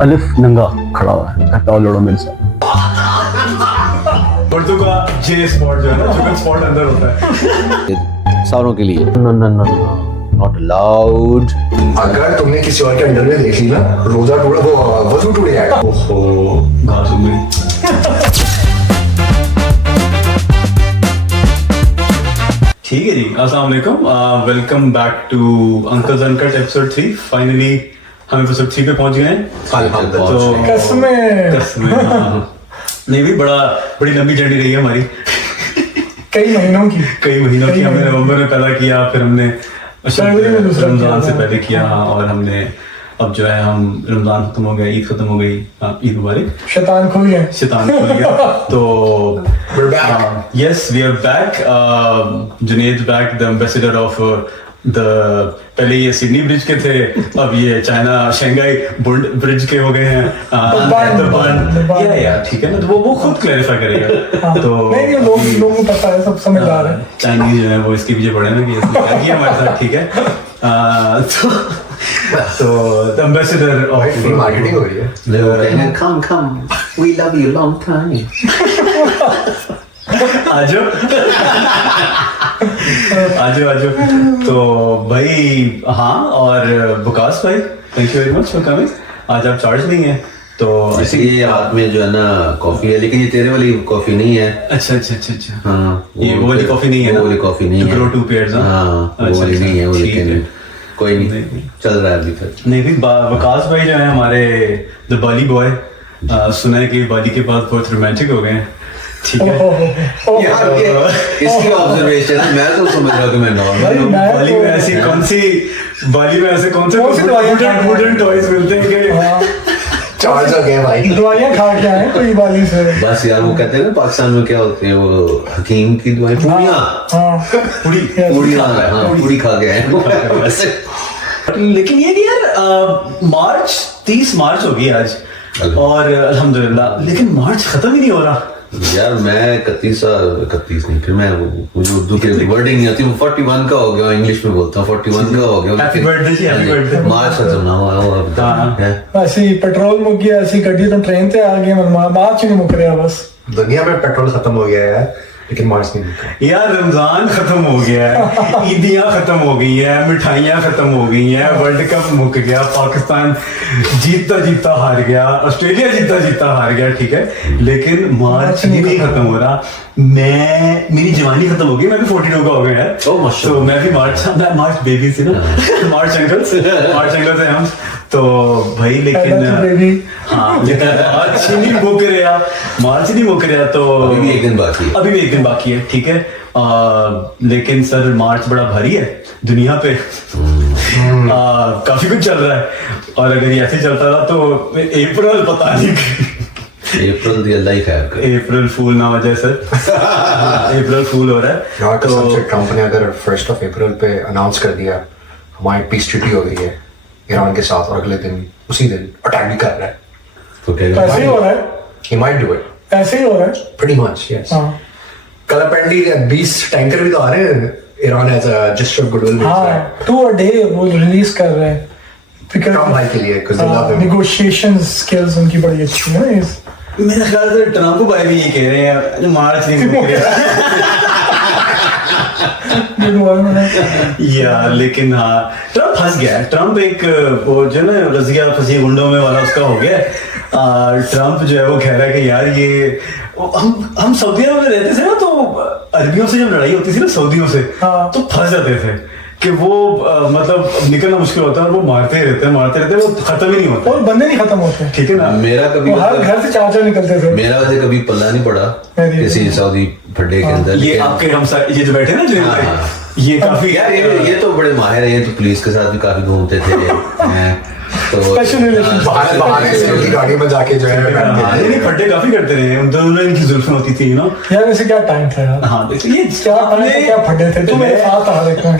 अलिफ नंगा खड़ा हुआ है, कहता है लड़ो मेरे साथ। उर्दू का जे स्पॉट जो है ना, जुगल स्पॉट अंदर होता है सारों के लिए। No no no not allowed. अगर तुमने किसी और के अंडर में देख ली ना, रोजा टूटा, वो वजू टूट जाएगा। ओहो घास उग गई। ठीक है जी, अस्सलाम वालेकुम, welcome back to uncles uncut episode 3। Finally हम एपिसोड 3 पे पहुंच गए हैं। तो कसमें हाँ। नहीं भी बड़ी लंबी जर्नी रही है हमारी, कई महीनों की हमने नवंबर में पैदा किया, फिर हमने रमजान से पहले किया, और हमने अब जो है हम रमजान खत्म हो गया, ईद खत्म हो गई, ईद मुबारक। शैतान खुल गया तो We're back. yes, we are back. Junaid back, the ambassador of पहले ये सिडनी ब्रिज के थे, अब ये चाइना शंघाई ब्रिज के हो गए हैं। या ठीक है ना, तो वो खुद क्लैरिफाई करेगा। तो नहीं लोगों को पता है, सब समझदार है। चाइनीज जो है वो इसके पीछे पड़े ना कि इसने क्या किया हमारे साथ, ठीक है। तो the ambassador of free marketing हो रही है। Come, we love you long time. आजो तो भाई हाँ, और बुकास भाई thank you very much for coming. आज आप चार्ज नहीं है तो ये हाथ में जो है ना कॉफी है, लेकिन ये तेरे वाली कॉफी नहीं है। अच्छा हाँ, ये वो वाली कॉफी नहीं है ना, वो वाली कॉफी नहीं है। Grow two pairs. हाँ, वो वाली नहीं है वो, लेकिन कोई नहीं, चल रहा है अभी फिर। नहीं भी वकास भाई जो है हमारे द बाली बॉय, सुना है कि बाली के बाद बहुत रोमांटिक हो गए हैं, ठीक है। यार ये इसकी ऑब्जर्वेशन है, मैं तो समझ रहा हूँ कि मैं नॉर्मल हूँ। बाली में ऐसे कौन से वुडन टॉयज मिलते हैं कि चार्ज हो गया भाई। दवाइयाँ खा के आए कोई बाली से। बस यार, वो कहते हैं ना पाकिस्तान में क्या होती है वो हकीम की दवाई, पूरी खा के आए। लेकिन ये नहीं यार, 30 मार्च हो गई आज, और अल्हम्दुलिल्लाह, लेकिन मार्च खत्म ही नहीं हो रहा यार। मैं 31 नहीं, फिर मैं मुझे उर्दू के वर्डिंग नहीं आती, 41 का हो गया, इंग्लिश में बोलता हूँ 41 का हो गया। हैप्पी बर्थडे जी, हैप्पी बर्थडे। मार्च खत्म ना हुआ, ऐसी पेट्रोल मुक गया, ऐसी गड्डी तो ट्रेन से आ गई, मार्च नहीं मुक रहा बस। दुनिया में पेट्रोल खत्म हो गया है, लेकिन मार्च नहीं मुका। यार रमजान खत्म हो गया है, ईदियां खत्म हो गई हैं, मिठाइयां खत्म हो गई हैं, वर्ल्ड कप मुक गया, पाकिस्तान जीतता हार गया, ऑस्ट्रेलिया जीतता हार गया, ठीक है, लेकिन मार्च ही नहीं खत्म हो रहा। मेरी जवानी खत्म हो गई, मैं भी 42 का हो गया है, तो मैं भी मार्च बेबी से ना, मार्च अंकल्स है हम तो भाई, लेकिन हाँ, लेकिन मार्च नहीं मुक रहा, तो अभी भी एक दिन बाकी है, ठीक है। लेकिन सर मार्च बड़ा भारी है दुनिया पे। काफी कुछ चल रहा है, और अगर ये ऐसे चलता रहा तो अप्रैल पता नहीं, अप्रैल अल्लाह ही खैर करे, अप्रैल फूल ना हो जाए सर। अप्रैल फूल हो रहा है यार कसम से, ट्रम्प ने अगर 1 अप्रैल पे अनाउंस कर दिया हमारी पीस ट्रीटी हो गई है ईरान के साथ, और अगले दिन उसी दिन अटैक भी कर रहा है, तो क्या ऐसे ही हो रहा है, he might do it, ऐसे ही हो रहा है pretty much, yes. हाँ। कल apparently 20 टैंकर भी तो आ रहे हैं, Iran as a gesture of goodwill भेज रहा है टू अ डे वो रिलीज कर रहे हैं, ट्रम्प भाई के लिए, because they love him. Negotiation skills उनकी बड़ी अच्छी है ना। मेरे ख्याल से ट्रम्प भाई भी ये कह रहे हैं मार्च नहीं मुक रहा। यार लेकिन हाँ, ट्रम्प फंस गया है। ट्रम्प एक वो जो ना रजिया फंसी गुंडों में वाला उसका हो गया। ट्रम्प जो है वो कह रहा है कि यार ये हम सऊदीया में रहते थे ना, तो अरबियों से जब लड़ाई होती थी ना सऊदियों से, तो फंस जाते थे कि वो मतलब निकलना मुश्किल होता है, और वो मारते रहते हैं, वो खत्म ही नहीं होता, और बंदे नहीं खत्म होते, ठीक है ना। मेरा कभी हर घर से 4 निकलते थे। मेरा वैसे कभी पल्ला नहीं पड़ा किसी सऊदी फड्डे के अंदर। ये आपके हम ये जो बैठे ना जो ये काफी यार ये तो बड़े माहिर हैं, ये तो पुलिस के साथ भी काफी घूमते थे, तो स्पेशल रिलेशन बाहर से उनकी गाड़ी में जाके जो है नहीं फड्डे काफी करते रहे, उन दोनों इनकी जुल्फें होती थी ना यार। वैसे क्या टाइम था यार। हाँ देखिए क्या फड्डे थे, तू मेरे साथ था, देखना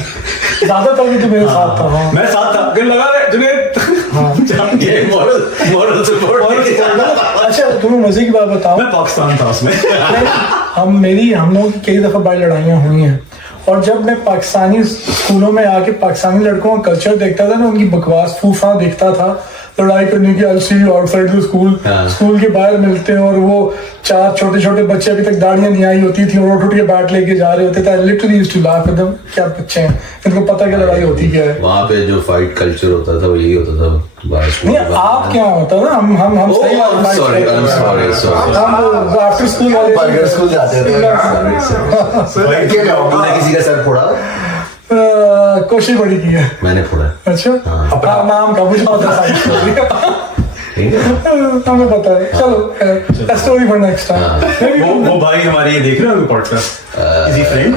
ज्यादातर भी तू मेरे साथ था। हाँ मैं साथ था, अगर लगा रहे जुनेद ये मॉरल सपोर्ट। अच्छा तुम्हें मजे की बात बताओ, मैं पाकिस्तान था उसमें। हम लोगों की कई दफा बड़ी लड़ाइयाँ हुई हैं, और जब मैं पाकिस्तानी स्कूलों में आके पाकिस्तानी लड़कों का कल्चर देखता था ना, उनकी बकवास फूफा देखता था, लड़ाई करने की, आई सी यू आउटसाइड द स्कूल, हाँ। स्कूल के बाहर मिलते हैं और वो 4 छोटे छोटे बच्चे, अभी तक दाढ़ियां नहीं आई होती थी और उठ के बैट लेके जा रहे होते थे। Literally used to laugh at them, क्या बच्चे हैं, इनको पता क्या लड़ाई होती क्या है। वहाँ पे जो फाइट कल्चर होता था वो यही होता था बाहर स्कूल नहीं, के बाहर। आप क्या होता ना, हम Oh, सही I'm sorry, I'm sorry, sorry. हम आफ्टर स्कूल वाले बर्गर स्कूल जाते थे क्या तूने किसी का सर फोड़ा? कोशिश बड़ी की है। मैंने फोड़ा। अच्छा, अपना नाम का मुझे पता है, ठीक है। हमें पता है। चलो स्टोरी फॉर नेक्स्ट टाइम। वो भाई हमारे ये देख रहे हो podcast, is he friend?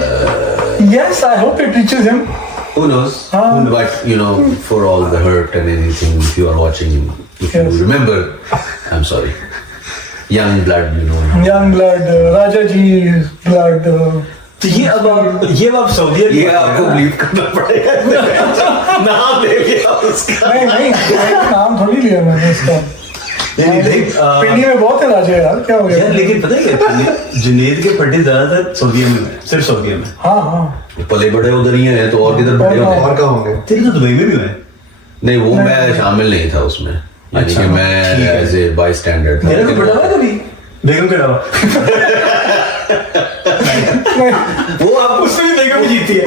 Yes, I hope it teaches him. Who knows? But you know, for all the hurt and anything, if you are watching, if Yes. you remember, I'm sorry. Young blood, you know. Young blood, Raja ji blood. तो ये अब Saudi ये आपको believe करना पड़ेगा। नाम ले लिया उसका। नहीं, नाम थोड़ी लिया मैंने इसका। पिंडी में बहुत है राजा यार, क्या हो यार गया? लेकिन पता है क्या, जुनेद के फटे ज्यादातर सऊदी में है, सिर्फ सऊदी में। हाँ, पले बड़े उधर ही हैं, तो और किधर बड़े होंगे? और कहाँ होंगे? तेरे तो दुबई में भी है। नहीं, वो मैं शामिल नहीं था उसमें, यानी अच्छा, कि मैं ठीक है। एज ए बाय स्टैंडर्ड तेरा को पड़ा हुआ कभी बेगम के अलावा? वो आप उससे भी बेगम जीती है।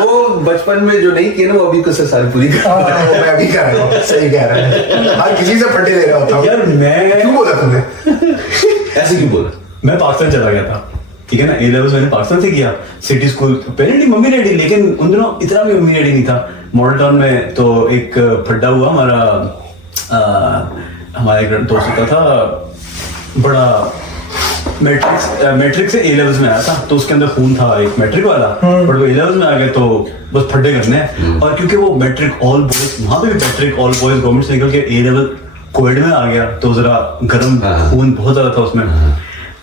वो बचपन में जो नहीं किए ना, वो अभी कुछ साल पूरी कर। वो मैं भी कर रहा हूँ, सही कह रहा है। हर किसी से फटे ले रहा होता हूँ। यार मैं क्यों बोला तुमने? ऐसे क्यों बोला? मैं पाकिस्तान चला गया था, ठीक है ना। A levels मैंने पाकिस्तान से किया, सिटी स्कूल। पहले नहीं मम्मी डैडी, लेकिन उन दिनों इतना भी मम्मी डैडी नहीं था। मॉडल टाउन में तो एक फड्डा हुआ हमारा एक दोस्त होता था बड़ा, मैट्रिक से A levels में आया था, तो उसके अंदर खून था एक मैट्रिक वाला, बट वो A levels में आ गए तो बस फड्डे करने हैं। और क्योंकि वो मैट्रिक ऑल बॉयज, वहां पे भी मैट्रिक ऑल बॉयज गवर्नमेंट से निकल के A level कोविड में आ गया, तो जरा गर्म खून बहुत ज्यादा था उसमें।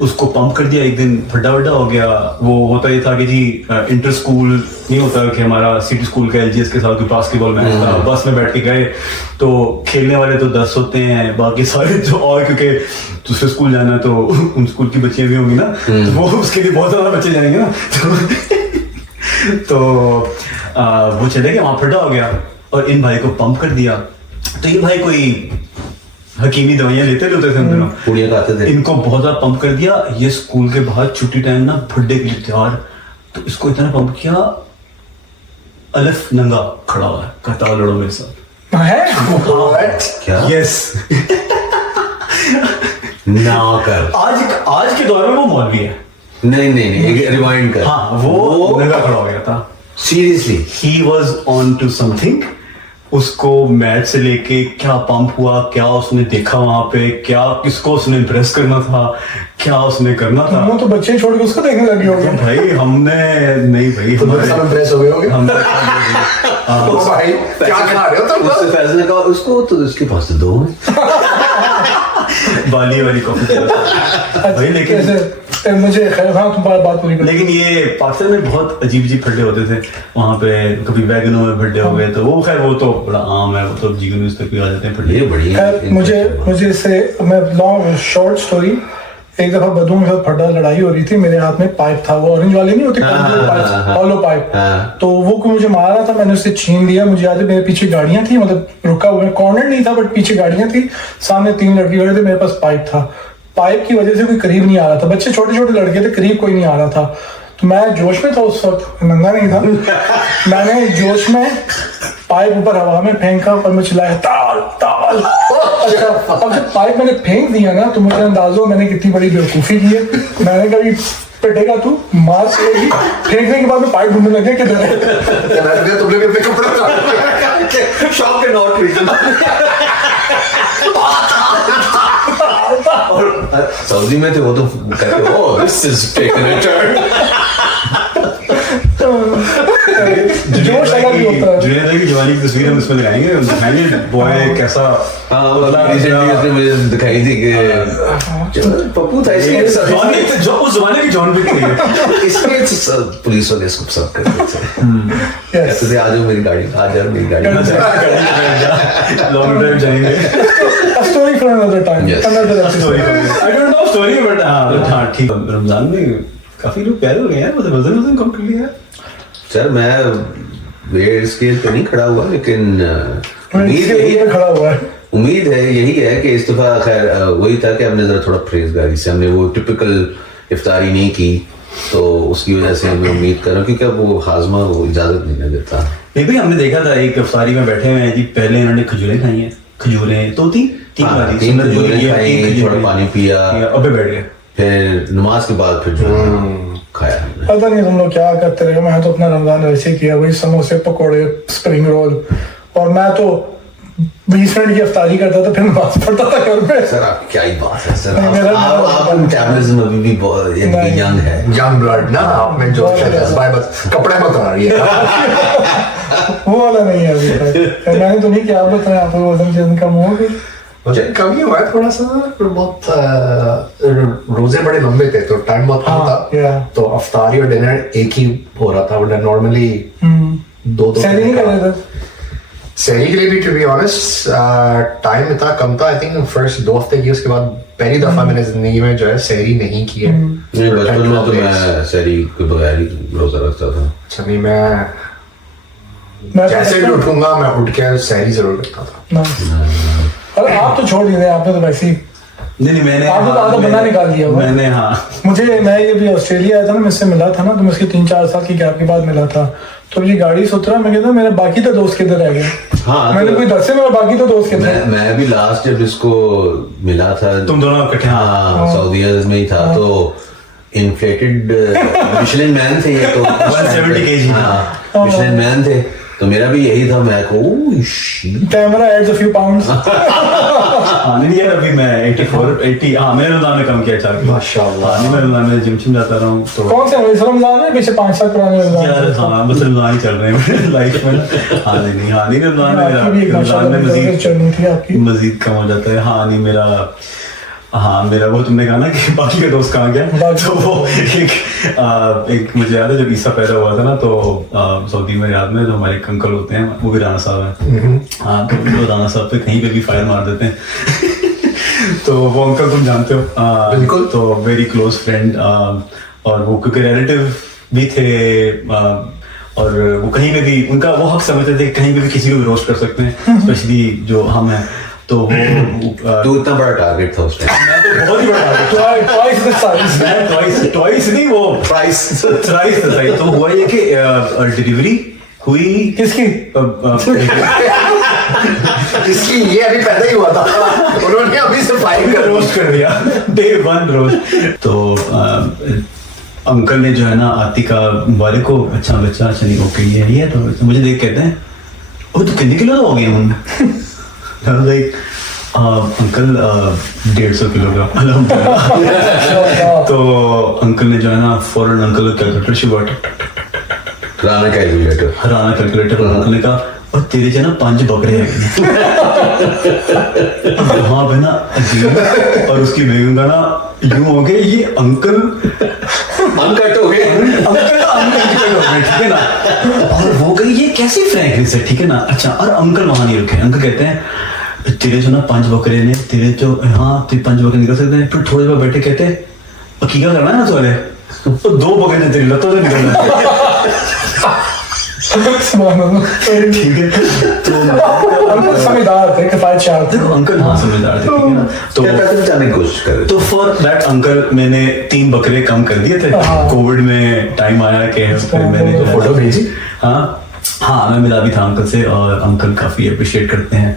उसको पंप कर दिया, एक दिन फड्डा वड्डा हो गया। वो होता ये था कि जी इंटर स्कूल नहीं होता कि हमारा सिटी स्कूल का LGS के साथ बास्केटबॉल मैच था, बस में बैठ के गए तो खेलने वाले तो 10 होते हैं, बाकी सारे तो, और क्योंकि दूसरे स्कूल जाना है तो उन स्कूल की बच्चियां भी होंगी ना, तो वो उसके लिए बहुत ज्यादा बच्चे जाएंगे ना, तो वो चले गए, वहां फड्डा हो गया और इन भाई को पंप कर दिया। तो ये भाई कोई हकीमी दवाइयां लेते थे उन दिनों, पुड़िया खाते थे। इनको बहुत ज्यादा पंप कर दिया। ये स्कूल के बाहर छुट्टी टाइम ना फड्डे के लिए तैयार, तो इसको इतना पंप किया, अलिफ नंगा खड़ा हुआ है, कहता लड़ो मेरे साथ। है क्या? यस। ना कर। आज के दौर में वो मौलवी है। नहीं, रिवाइंड कर। हाँ, वो नंगा खड़ा हो गया था। Seriously? He was on to something. उसको मैच से लेके क्या पंप हुआ, क्या उसने देखा वहां पे, क्या किसको उसने इम्प्रेस करना था, क्या उसने करना था। वो तो बच्चे छोड़ के उसको देखने लगे होंगे। तो भाई हमने नहीं भाई, तुम सब इम्प्रेस हो गए होगे? हमने ओ भाई, क्या खा रहे हो तुम? उससे फैसले का उसको तो उसके पास तो 2 बाली वाली कॉफी भाई। लेकिन कैसे मुझे खैर, हाँ तुम बात पूरी करो। लेकिन ये पाकिस्तान में बहुत अजीब अजीब फड्डे होते थे वहां पे। कभी वैगनों में फड्डे हो गए, तो वो खैर वो तो बड़ा आम है, वो तो जीगो न्यूज तक भी आ जाते हैं फड्डे। ये बढ़िया। खैर मुझे इससे मैं लॉन्ग शॉर्ट स्टोरी, एक दफा बदूं के साथ फड्डा लड़ाई हो रही थी, मेरे हाथ में पाइप था, वो ऑरेंज वाले नहीं होते, हॉलो पाइप, तो वो कोई मुझे मार रहा था, मैंने उससे छीन लिया। मुझे याद है मेरे पीछे गाड़ियां थी, मतलब रुका हुआ कॉर्नर नहीं था बट पीछे गाड़ियां थी, सामने 3 लड़के खड़े थे, मेरे पास पाइप था। पाइप की वजह से कोई करीब नहीं आ रहा था, बच्चे छोटे छोटे लड़के थे, करीब कोई नहीं आ रहा था। तो मैं जोश में था उस वक्त, नंगा नहीं था। मैंने जोश में पाइप ऊपर हवा में फेंका और मैं चिल्लाया ताल ताल। अच्छा, अब जब पाइप मैंने फेंक दिया ना, तो मुझे अंदाजा मैंने कितनी बड़ी बेवकूफ़ी की है। मैंने कभी पिटेगा तू, मार सकेगी। फेंकने के बाद में पाइप ढूंढने लगे किधर है। तुमने भी अपने कपड़े उतारे। शॉक एंड नॉट और सऊदी में थे वो तो कहते हो this is taken a turn. जोश अलग ही होता है। जुनेद भाई की जवानी की तस्वीर हम इसमें लगाएंगे, दिखाएंगे बॉय कैसा। रिसेंटली उसने मुझे दिखाई थी कि पप्पू था इसके जो उस जमाने की जॉन विक थी। इसके पुलिस वाले इसको सब करते थे, कहते थे आ जाओ मेरी गाड़ी, आ जाओ मेरी गाड़ी। लॉन्ग ड्राइव जाएंगे। A story for another time. Yes. Another episode. I don't know story but हाँ ठीक। रमजान में काफी लोग प्यारे हो गए हैं, मतलब वजन कम कर लिया है। सर मैं वेट स्केल पे नहीं खड़ा हुआ, लेकिन इसके ऊपर खड़ा हुआ है। उम्मीद है यही है कि इस दफा खैर वही था कि हमने जरा थोड़ा परहेजगारी से हमने वो टिपिकल इफ्तारी नहीं की, तो उसकी वजह से मैं उम्मीद कर रहा हूँ क्योंकि अब वो हाजमा वो इजाजत नहीं देता। नहीं भाई, हमने देखा था एक इफ्तारी में बैठे हुए हैं जी, पहले इन्होंने खजूरें खाई हैं, खजूरें तो तीन तीन खजूरें खाई, थोड़ा पानी पिया, अबे बैठ गए, फिर नमाज के बाद फिर जो खाया हमने। पता नहीं तुम लोग क्या करते रहे, मैं तो अपना रमजान वैसे ही किया, वही समोसे पकौड़े स्प्रिंग रोल, और मैं तो 20 मिनट की इफ्तारी करता था फिर नमाज पढ़ता था घर में। सर आप क्या ही बात है सर, नहीं, मेरा- आप मेटाबॉलिज्म अभी भी बहुत यंग है। यंग ब्लड ना आप में जो जज्बा है, बस कपड़े मत उतार रही है। वो वाला नहीं है अभी तक। मैंने तो नहीं किया, आप बताएं, आपको वजन जिन कम हो गई? मुझे कम ही हुआ है थोड़ा सा, पर बहुत रोजे बड़े लंबे थे तो टाइम बहुत कम हाँ, था, yeah. तो अफ्तारी और डिनर एक ही हो रहा था, वरना नॉर्मली दो सहरी नहीं कर रहे थे? सहरी के लिए भी टू बी ऑनेस्ट टाइम इतना कम था। आई थिंक फर्स्ट 2 हफ्ते की, उसके बाद पहली दफा मैंने जिंदगी में जो है सहरी नहीं की है। नहीं, बचपन में तो मैं सहरी के बगैर ही रोजा रखता था। अच्छा नहीं, मैं मैं जैसे भी उठूंगा मैं उठ के सहरी जरूर करता था। अरे आप तो छोड़ ही दे, आपने तो वैसे ही नहीं मैंने आपने तो आधा बंदा निकाल दिया हुआ। मैंने मैं ये भी ऑस्ट्रेलिया आया था ना, मुझसे मिला था ना, तो मैं उसके 3-4 साल की गैप के बाद मिला था, तो ये गाड़ी से उतरा, मैं कहता मेरे बाकी तो दोस्त किधर रह गए। हाँ, मैंने तो- कोई दस से मेरे बाकी तो दोस्त किधर। मैं भी लास्ट जब इसको मिला था, तुम दोनों इकट्ठे, हाँ सऊदी अरब में ही था, तो इन्फ्लेटेड मिशेलिन मैन थे ये तो 170 kg। हाँ मिशेलिन मैन थे, तो मेरा भी यही था। मैं को camera adds a few pounds. हाँ नहीं यार, अभी मैं 80 हाँ मैंने रमजान में कम किया 4 किलो माशाल्लाह। हाँ नहीं, मैं रमजान में जिम जाता रहा हूँ तो कौन से इस रमजान में? पीछे 5 साल पुराने यार रमजान। हाँ बस रमजान ही चल रहे हैं लाइफ में। हाँ नहीं रमजान में आपकी भी एक रमजान में माशाल्लाह चलनी थी आपकी। मजीद कम हो जाता है। हाँ नहीं मेरा वो तुमने कहा ना कि बाकी का दोस्त कहाँ गया, तो वो एक मुझे याद है जब ईसा पैदा हुआ था ना, तो सऊदी में याद में जो हमारे एक अंकल होते हैं, वो भी राना साहब हैं। हाँ तो वो राना साहब पे कहीं पे भी फायर मार देते हैं। तो वो अंकल तुम जानते हो, बिल्कुल। तो वेरी क्लोज फ्रेंड, और वो क्योंकि रिलेटिव भी थे, और वो कहीं पे भी उनका वो हक समझते थे, कहीं पे भी किसी को भी रोस्ट कर सकते हैं, स्पेशली जो हम हैं। तो वो तू इतना बड़ा टारगेट था उस टाइम। मैं तो बहुत ही बड़ा Twice the size. मैं ट्वाइस नहीं, वो थ्राइस तो हुआ ये कि डिलीवरी हुई किसकी? इसकी ये अभी पैदा ही हुआ था, उन्होंने अभी से फाइल कर रोस्ट कर दिया, डे 1 रोस्ट। तो अंकल ने जो है ना आतिका मुबारक को, अच्छा बच्चा, चलिए ओके ये है, तो मुझे देख कहते हैं ओ तो कितने किलो हो गए हम? लाइक अंकल 150 किलोग्राम अल्हम्दुलिल्लाह। तो अंकल ने जो है ना फौरन अंकल का कैलकुलेटर शुरू राना कैलकुलेटर हराना कैलकुलेटर, और अंकल ने कहा और तेरे जो ना 5 बकरे हैं। हाँ भाई ना अजीब, और उसकी बेगम का ना यूं हो गए, ये अंकल अनकट हो गए। अंकल हो गए, ठीक है ना, और वो गई ये कैसी फ्रैंकनेस है, ठीक है ना। अच्छा, और अंकल वहां नहीं रुके, अंकल कहते हैं तेरे जो ना 5 बकरे ने, तेरे जो हाँ तेरे 5 बकरे निकल सकते हैं। फिर थोड़ी देर बैठे कहते अकीका करना है ना तुझे, तो 2 बकरे ने तेरी लतों से निकलना, ठीक है। तो अंकल समझदार थे, किफायतशार थे। देखो अंकल हाँ समझदार थे, ठीक है ना। तो क्या पैसे बचाने की कोशिश कर रहे थे? तो फॉर दैट अंकल मैंने 3 बकरे कम कर दिए थे। कोविड में टाइम आया कि फिर मैंने जो फोटो भेजी। हाँ मैं मिला भी था अंकल से, और अंकल काफी अप्रिशिएट करते हैं।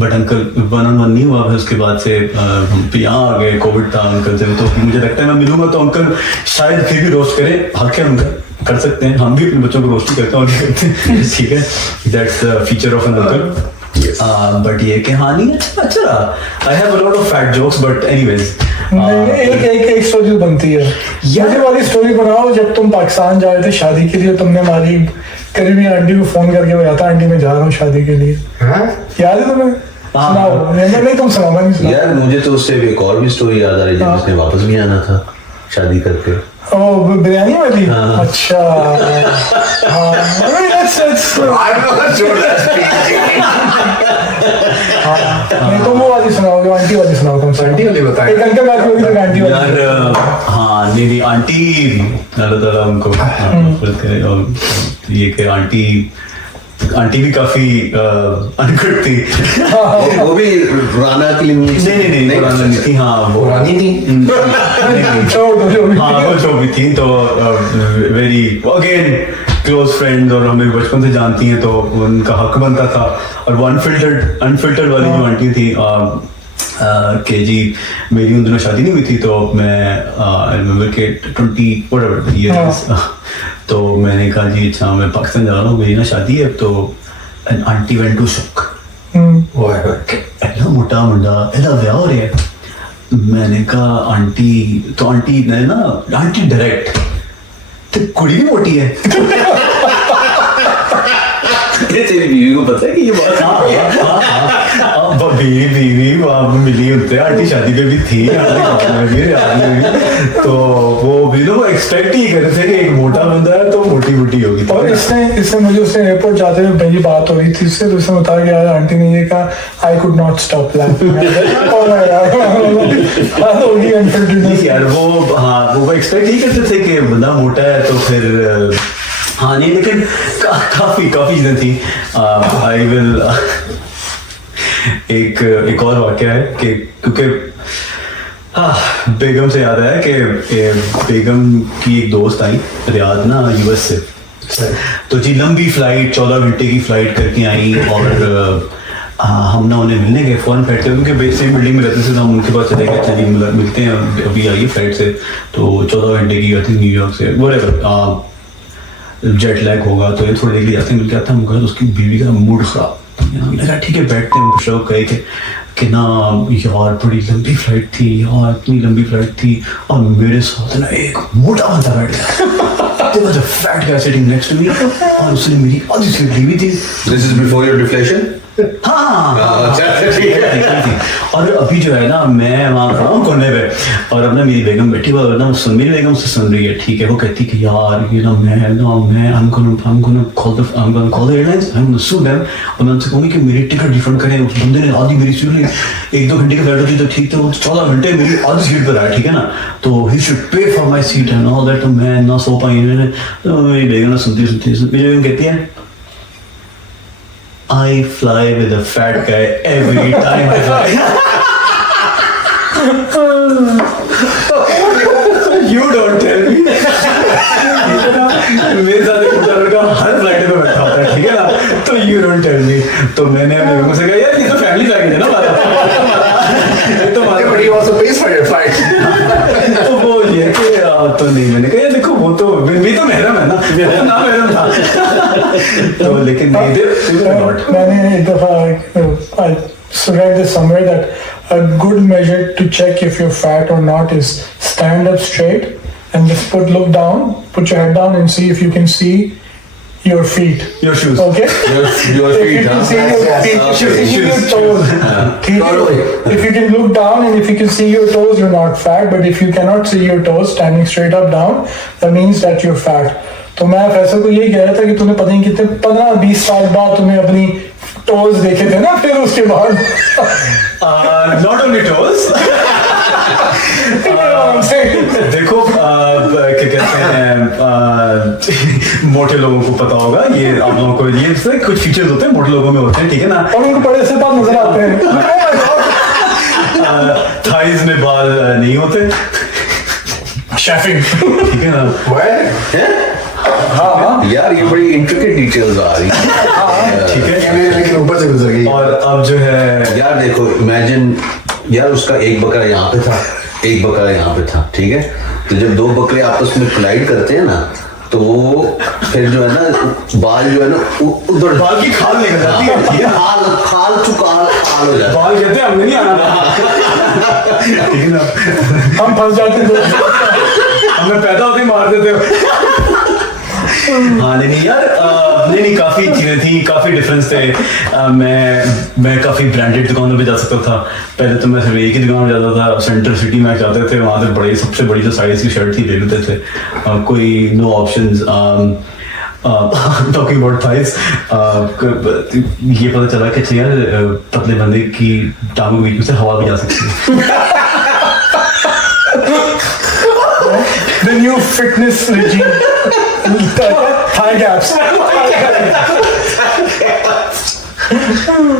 बट अंकल 1-on-1 नहीं हुआ, फिर उसके बाद से हम यहाँ आ गए, कोविड था अंकल से, तो मुझे लगता है मैं मिलूंगा तो अंकल शायद फिर भी रोस्ट करे, हक है उनका, कर सकते हैं। हम भी अपने बच्चों को रोस्ट ही करते हैं और नहीं करते, ठीक है। That's feature of an uncle. But ये कि हाँ नहीं अच्छा रहा। I have a lot of fat jokes, but anyways एक स्टोरी बनती है। मुझे वाली स्टोरी बनाओ, जब तुम पाकिस्तान जा रहे थे शादी के लिए, तुमने हमारी करीबी आंटी को फोन करके बताया था आंटी मैं जा रहा हूँ शादी के लिए, याद है तुम्हें? सुनाओ। नहीं तुम सुनाओ, नहीं सुनाओ। यार मुझे तो उससे एक और भी स्टोरी याद आ रही है, जिसने वापस भी आना था शादी करके। ओ बिरयानी वाली? अच्छा हाँ, नहीं तो वो वाली सुनाओ, जो आंटी वाली सुनाओ तुम। आंटी वाली बताएं। एक अंकल बात होगी तो आंटी वाली। यार हाँ नहीं आंटी अल्लाह ताला उनको माफ़ करे, और ये कि आंटी आंटी भी काफी अनकट थी। वो भी राना की नहीं पुराना नहीं थी। हाँ वो पुरानी थी। हाँ वो जो भी थी तो वेरी अगेन क्लोज फ्रेंड और हमें बचपन से जानती हैं तो उनका हक बनता था। और वो अनफिल्टर्ड वाली जो आंटी थी के जी मेरी उन दिनों शादी नहीं हुई थी तो मैं रिमेम्बर के 20 whatever years तो मैंने कहा जी अच्छा मैं पाकिस्तान जा रहा हूँ मेरी ना शादी है तो an aunty went to shock एला मोटा मुंडा एला ब्याह हो रहा है। मैंने कहा आंटी तो आंटी ने ना आंटी डायरेक्ट तो कुड़ी भी मोटी है। ये तेरी बीवी को पता है कि ये बात बीवी वहाँ मिली उनसे आंटी शादी पे भी थी तो वो भी लोग एक्सपेक्ट ही कर रहे थे कि एक मोटा बंदा है तो मोटी होगी। और इसने मुझे उसने एयरपोर्ट जाते हुए मेरी बात हो रही थी उससे तो उसने बताया कि यार आंटी ने ये कहा आई कुड नॉट स्टॉप यार वो हाँ वो एक्सपेक्ट ही करते थे कि बंदा मोटा है तो फिर हाँ नहीं लेकिन काफी चीजें थी। आई विल एक और वाकया है कि क्योंकि बेगम से याद आया कि बेगम की एक दोस्त आई रियाद ना यूएस से तो जी लंबी फ्लाइट 14 घंटे की फ्लाइट करके आई और हम ना उन्हें मिलने गए फ़ौरन फ्लाइट से क्योंकि सेम बिल्डिंग में रहते थे तो हम उनके पास चले गए चलिए मिलते हैं अभी आइए फ्लाइट से तो 14 घंटे की I think New York say whatever jet lag होगा तो ये थोड़ी देर के लिए आते हैं मिल के आता है उसकी बीवी का मूड खराब लगा ठीक है बैठते हैं कुछ लोग कहे कि ना यार बड़ी लंबी फ्लाइट थी यार इतनी लंबी फ्लाइट थी और मेरे साथ ना एक मोटा बंदा बैठ गया there was a fat guy sitting next to me और उसने मेरी आधी सीट ली हुई थी। This is before your deflation? हाँ और अभी जो है ना मैं वहाँ खड़ा हूँ कोने पे और अब ना मेरी बेगम बैठी हुई ना मेरी बेगम से सुन रही है ठीक है वो कहती कि यार ये ना मैं I'm gonna call the airlines I'm gonna sue them और मैं उनसे कहूँगी कि मेरी टिकट रिफंड करें उस बंदे ने आधी मेरी सीट ली 1-2 घंटे की फ्लाइट होती तो ठीक था वो 14 घंटे मेरी आधी सीट पर आया ठीक है ना तो he should pay for my seat and all that तो मैं ना सो पाई तो मेरी बेगम ना सुनती मेरी बेगम कहती है I fly with a fat guy every time I fly. You don't tell me. मेरे साथ एक लड़का हर फ्लाइट पे बैठा होता है ठीक है ना तो you don't tell me तो मैंने अपने लोगों से कहा यार ये तो फैमिली पैकेज है ना हमारा तो But he also pays for your flight. तो वो ये कि तो नहीं मैंने कहा देखो वो तो भी तो महरम है ना ना महरम था तो लेकिन नहीं थे मैंने एक दफा I read this somewhere that a good measure to check if you're fat or not is stand up straight and just look down, put your head down and see if you can see your feet. Your shoes. Okay? Your If feet, you can huh? see your feet, if you can see your toes. ठीक है? If you can look down and if you can see your toes, you're not fat. But if you cannot see your toes standing straight up down, that means that you're fat. तो मैं फैसल को यही कह रहा था कि तूने पता नहीं कितने 15-20 साल बाद तुम्हें अपनी टोज देखे थे ना फिर उसके बाद नॉट ओनली टोज देखो क्या कहते हैं मोटे लोगों को पता होगा ये आप लोगों को ये कुछ फीचर्स होते हैं मोटे लोगों में होते हैं ठीक है ना और उनको बड़े से बात नजर आते हैं थाइज में बाल नहीं होते शेफिंग ठीक है ना यार ये बड़ी इंट्रिकेट डिटेल्स आ रही हैं ठीक है लेकिन ऊपर से गुजर गई और अब जो है यार देखो इमेजिन यार उसका एक बकरा यहाँ पे था एक बकरा यहाँ पे था ठीक है तो जब दो बकरे आपस में कोलाइड करते हैं ना तो फिर जो है ना बाल जो है ना उधर बाल की खाल निकल जाती है ठीक है खाल चुकाल हो जाता है बाल कहते हैं हमने नहीं आना ठीक है ना हम फंस जाते हैं हमें पैदा होते ही मार देते हो हाँ नहीं यार नहीं काफ़ी चीज़ें थी काफ़ी डिफरेंस थे मैं काफ़ी ब्रांडेड दुकानों पे जा सकता था पहले तो मैं सिर्फ एक ही दुकान में जाता था सेंटर सिटी में जाते थे वहाँ से बड़ी सबसे बड़ी जो साइज की शर्ट थी ले लेते थे कोई no options talking about this ये पता चला कि अच्छा यार पतले बंदे की टांगों के बीच में से हवा भी जा सकती है The new fitness regime. Thigh gaps. नहीं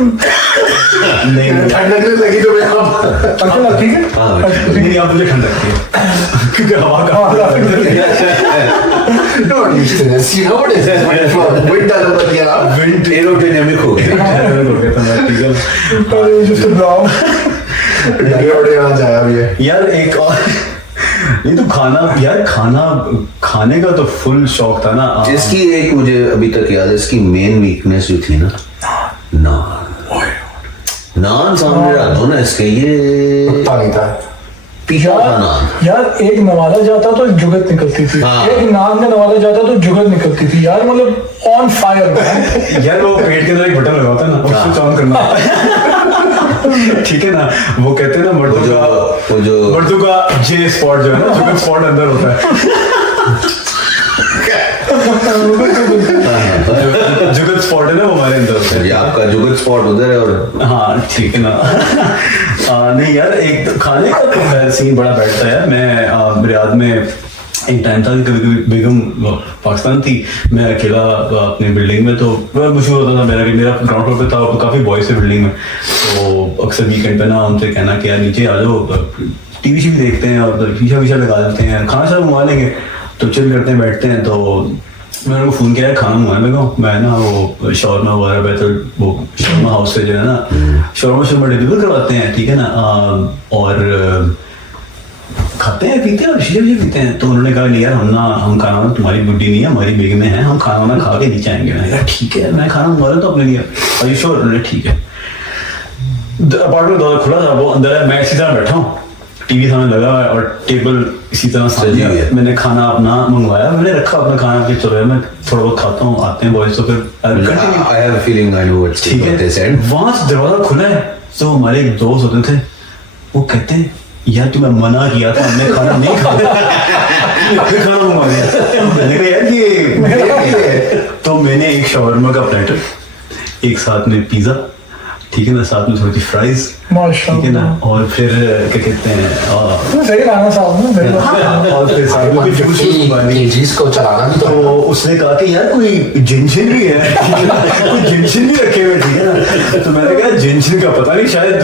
नहीं, ठंड लगने लगी तो मैं अकेला ठीक है नहीं आप मुझे ठंड लगती है क्योंकि हवा का not used to this. You know what it is? Winter number क्या? विंड एरोडायनामिक हो गया। just a brown यहाँ जाया भी है। यार एक और ये तो खाने का तो फुल शौक था ना। इसकी एक मुझे अभी तक याद है, इसकी मेन वीकनेस जो थी ना, नान सामने रख दो ना इसके, ये पता नहीं था। पीछा था नान। यार एक नवाला जाता तो जुगत निकलती थी, हाँ। एक नान में नवाला जाता तो जुगत निकलती थी यार, मतलब ऑन फायर। यार वो पेट के अंदर एक बटन लगा होता है ना, उसको ऑन करना ठीक है ना, वो कहते हैं ना मर्दों का जे स्पॉट जो है ना, जुगत स्पॉट अंदर होता है। जुगत स्पॉट है ना वो हमारे अंदर होता है। ये आपका जुगत स्पॉट उधर है और हाँ ठीक है ना। नहीं यार एक तो खाने का तो सीन बड़ा बैठता है। मैं रियाद में एक टाइम था कि कभी कभी बेगम पाकिस्तान थी, मैं अकेला अपनी बिल्डिंग में, तो बड़ा मशहूर होता था मेरा कि मेरा ग्राउंड फ्लोर पे था, काफ़ी बॉयज़ थे बिल्डिंग में, तो अक्सर वीकेंड पे ना उनसे कहना कि यार नीचे आ जाओ, टीवी शीवी देखते हैं और शीशा वीशा लगा देते हैं, खाना शाना मंगवा लेंगे, तो चिल करते हैं बैठते हैं। तो मैंने उनको फ़ोन किया है खाना मंगवाने लगा, मैं ना वो शॉर्मा वगैरह बेहतर वो शॉर्मा हाउस से जो है ना शॉर्मा डिलीवर करवाते हैं, ठीक है ना, और खाते हैं पीते हैं और शीशे वीशे पीते हैं। तो उन्होंने कहा नहीं यार हम खाना वाना, तुम्हारी बुड्ढी नहीं है हमारी बेगमें हैं, हम खाना वाना खा के नीचे आएंगे। मैं यार ठीक है, मैं खाना मंगवा रहा तो अपने लिए, आर यू श्योर? उन्होंने ठीक है। अपार्टमेंट दरवाजा खुला था, वो अंदर है, मैं इसी तरह बैठा हूँ, टीवी सामने लगा है और टेबल इसी तरह सामने है। मैंने खाना अपना मंगवाया, मैंने रखा अपना खाना कि चलो यार मैं थोड़ा बहुत खाता हूँ, आते हैं बॉयज तो फिर I have a feeling I know what's ठीक what they है। said. वहां से दरवाजा खुला है, तो हमारे एक दोस्त होते थे, वो कहते हैं यार तुम्हें मना किया था, हमने खाना नहीं खाया, फिर खाना मंगवा दिया। मैंने कहा यार ये तो मैंने एक शवरमा का प्लेटर, एक साथ में पिज्जा, ठीक है ना, साथ में थोड़ी सी फ्राइज, ठीक है ना, और फिर क्या कहते हैं सही खाना साहब ना मेरे पास। और फिर साथ में कुछ जूस केजीज को चलाना भी तो उसने कहा कि यार कोई जिंजन भी है, कोई जिंजन भी रखे हुए, ठीक है ना। तो मैंने कहा जिंजन का पता नहीं, शायद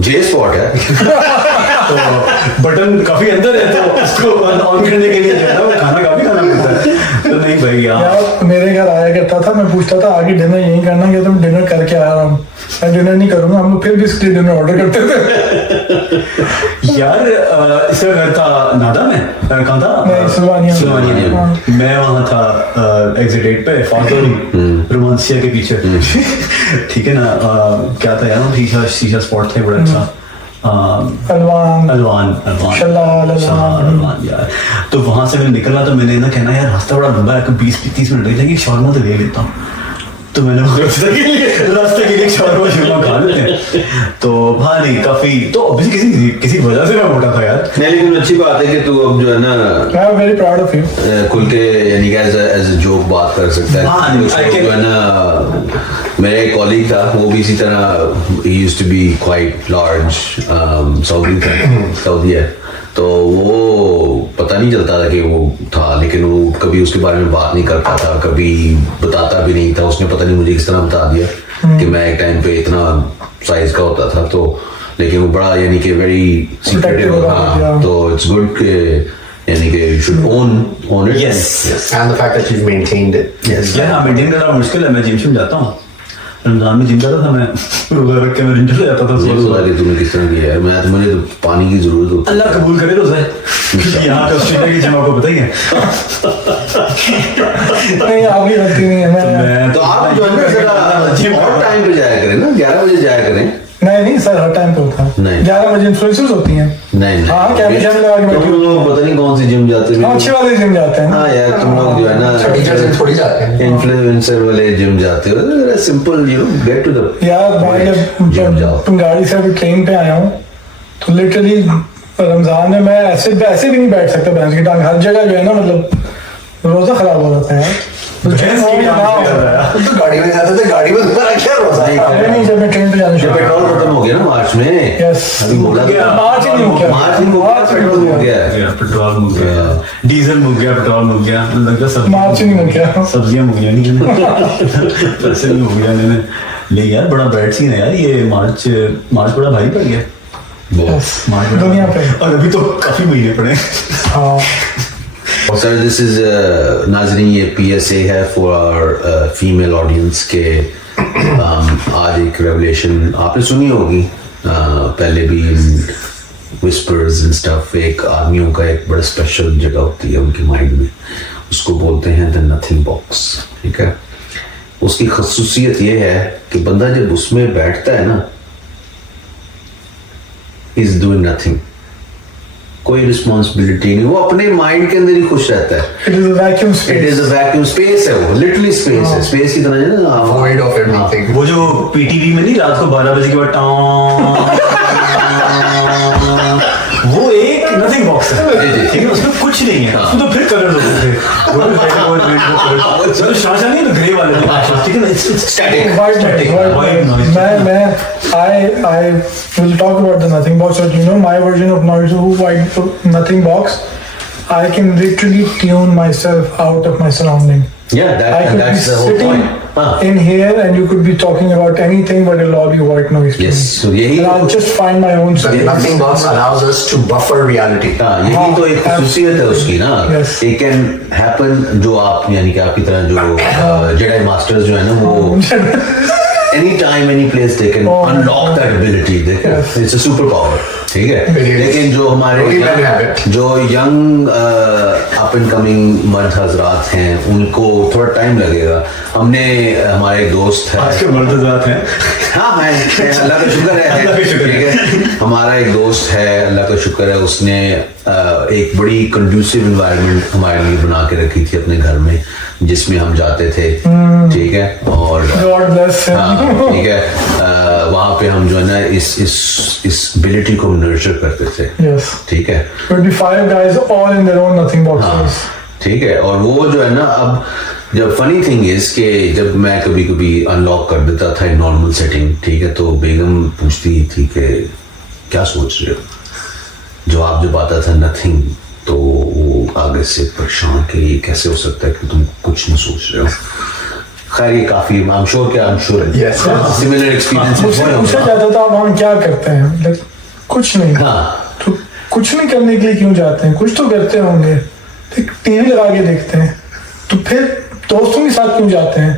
जे स्पॉट है। तो बटन काफी अंदर है, तो उसको ऑन करने के लिए जो है ना वो खाना काफी खाना पड़ता है। तो नहीं भाई यार मेरे घर आया करता था, मैं पूछता था आगे डिनर यहीं करना क्या, तुम डिनर करके आ रहा हूँ, मैं डिनर नहीं करूंगा, हम लोग फिर भी इसके डिनर ऑर्डर करते थे। यार इसका घर था नादा में, कहाँ था? नहीं, सिलवानिया में। सिलवानिया में। मैं वहाँ था एग्जिट 8 पे, फादर रोमांसिया के पीछे, ठीक है ना। क्या था यार, शीशा स्पॉट थे बड़ा अच्छा, अलवान यार। तो वहां से मैं निकला तो मैंने ना कहना यार रास्ता बड़ा लंबा है, 20-30 मिनट लग जाएंगे, शॉर्मा तो ले लेता हूँ। तो मैंने रास्ते के लिए शॉर्मा खा लेते हैं। तो हाँ नहीं काफी, तो किसी वजह से मैं मोटा था यार। नहीं लेकिन अच्छी बात है कि तू अब जो है ना वेरी प्राउड ऑफ यू, खुल के यानी कि एज अ जोक बात कर सकता है। जो है ना मेरा एक कॉलीग था, वो भी इसी तरह, he used to be quite large, Saudi है, तो वो पता नहीं चलता था कि वो था, लेकिन वो कभी उसके बारे में बात नहीं करता था, कभी बताता भी नहीं था। उसने पता नहीं मुझे किस तरह बता दिया कि मैं एक टाइम पे इतना साइज का होता था, तो लेकिन वो बड़ा यानी कि वेरी सीक्रेटिव। हाँ, तो इट्स गुड कि यानी कि you should own it. Yes. and the fact that you've maintained it. Yes. यार मेंटेन करना मुश्किल है। मैं जिम जाता हूँ, रमजान में जिम जाता था, मैं रोजा रख के मैं जिम चला जाता था। मुझे तो लगा कि तूने किस तरह किया है, मुझे तो पानी की जरूरत होती है। अल्लाह कबूल करे रोजा। यहाँ पे ऑस्ट्रेलिया की जिम आपको बताइए। नहीं आपकी गलती नहीं है, मैं मैं तो आप जो है ना जरा और टाइम पे जाया करें ना, 11 बजे जाया करें। नहीं सर हर टाइम पे होता है, नहीं। 11 बजे इन्फ्लुएंसर्स होती हैं। नहीं हाँ, क्या भी जिम लगा के बैठे तुम लोग पता नहीं कौन सी जिम जाते हैं। हाँ, अच्छे वाले जिम जाते हैं ना। हाँ यार, तुम लोग जो है ना टीचर्स थोड़ी जाते हैं। इन्फ्लुएंसर वाले जिम जाते हो, simple you know get to the यार मैं जिम जाओ। जब गाड़ी से अभी ट्रेन पे आया हूँ, तो लिटरली रमजान में मैं ऐसे भी नहीं बैठ सकता, भैंस की टांग हर जगह जो है ना, मतलब रोजा खराब हो जाता है यार। तो भैंस की टांग क्या तो गाड़ी में जाते थे, गाड़ी में तुम्हारा क्या रोजा था? नहीं, जब मैं ट्रेन पे जाना शुरू पेट्रोल खत्म हो गया ना मार्च में। यस, अभी बोला था मार्च ही नहीं हो गया, मार्च में पेट्रोल हो गया। पेट्रोल मुक गया, डीजल मुक गया, पेट्रोल मुक गया, लगता सब मार्च ही नहीं हो गया। सब्जियां मुक गया नहीं पैसे भी हो गया मैंने। नहीं यार बड़ा बैड सीन है यार, ये मार्च बड़ा भारी पड़ गया। मार्च बड़ा दुनिया पे। और अभी तो काफी महीने पड़े। हाँ सर दिस इज नाजरीन, ये PSA है फॉर आवर फीमेल ऑडियंस के आज एक रेवलेशन आपने सुनी होगी पहले भी विस्पर्स एंड स्टफ। एक आर्मियों का एक बड़ा स्पेशल जगह होती है उनके माइंड में, उसको बोलते हैं द नथिंग बॉक्स, ठीक है। उसकी खसूसियत ये है कि बंदा जब उसमें बैठता है ना, इज डूइंग नथिंग, कोई रिस्पॉन्सिबिलिटी नहीं, वो अपने माइंड के अंदर ही खुश रहता है। It is a vacuum it space. Is a vacuum space है, वो लिटरली स्पेस है, स्पेस की तरह है ना, void of everything. वो जो PTV में नहीं रात को 12 बजे के बाद वो एक नथिंग बॉक्स है, ठीक है, उसमें कुछ नहीं है, उसमें तो फिर कलर होते थे, वो तो शाशा नहीं तो ग्रे वाले थे, ठीक है ना, static white noise. I will talk about the nothing box, but you know my version of noise white nothing box. I can literally tune myself out of my surrounding. Yeah, I could be that's the whole sitting point. in here and you could be talking about anything, but it'll all be white noise. to Yes, me. so यही And I'll just find my own The space. nothing box allows us to buffer reality. हाँ, यही तो एक खसूसियत है उसकी ना। Yes. It can happen, जो आप यानी कि आपकी तरह जो जेडाई मास्टर्स जो है ना, वो any time any place they can unlock that ability, they can, Yes. it's a superpower, ठीक है। It is. लेकिन जो हमारे Only men have it. जो यंग अप एंड कमिंग मर्द हजरात हैं उनको थोड़ा टाइम लगेगा। हमने हमारे एक दोस्त है, आज के मर्द हज़रात हैं, हाँ है, अल्लाह का शुक्र है, अल्लाह का शुक्र है। ठीक है। हमारा एक दोस्त है, अल्लाह का शुक्र है, उसने एक बड़ी कंड्यूसिव एनवायरनमेंट हमारे लिए बना के रखी थी अपने घर में, जिसमें हम जाते थे, ठीक है। और God bless him. हाँ, ठीक है, वहाँ पे हम जो है ना इस एबिलिटी को नर्चर करते थे, Yes. ठीक है। There'll be 5 guys all in their own nothing हाँ, boxes. ठीक है। और वो जो है ना, अब जब फनी थिंग इज कि जब मैं कभी कभी अनलॉक कर देता था नॉर्मल सेटिंग, ठीक है, तो बेगम पूछती थी कि क्या सोच रहे हो, जवाब जब आता था नथिंग, तो वो आगे से परेशान कि ये कैसे हो सकता है कि तुम कुछ नहीं सोच रहे हो। खैर ये काफी I am sure Yes. Similar experience मुझसे पूछा जाता था अब हम क्या करते हैं, like, कुछ नहीं। हाँ। तो कुछ नहीं करने के लिए क्यों जाते हैं, कुछ तो करते होंगे। टीवी लगा के देखते हैं, तो फिर दोस्तों के साथ क्यों जाते हैं,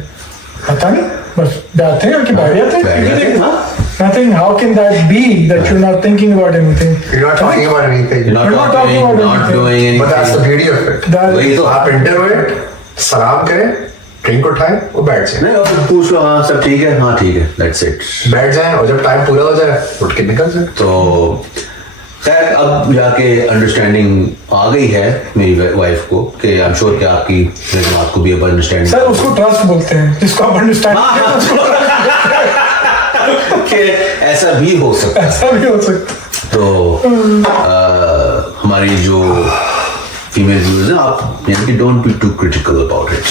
पता नहीं, बस जाते हैं कि बैठ जाते हैं टीवी देखते। Nothing. How can that be that you're not thinking about anything? You're not talking about anything. You're not You're not talking, talking about not anything. doing anything. But that's the beauty of it. That वही तो आप inter हुए, सलाम करें, drink उठाएं, वो बैठ जाए, नहीं, और पूछ लो हाँ सब ठीक है, हाँ ठीक है, दैट्स इट। बैठ जाए, और जब टाइम पूरा हो जाए उठ के निकल जाए। तो खैर अब जाके अंडरस्टैंडिंग आ गई है मेरी वाइफ को, कि आई एम श्योर कि आपकी मेरी बात को भी अब अंडरस्टैंडिंग सर उसको ट्रस्ट बोलते हैं, जिसको आप अंडरस्टैंड कि ऐसा भी हो सकता है। ऐसा भी हो सकता है। तो हमारी जो फीमेल व्यूअर्स हैं, आप यानी कि don't be too critical about it.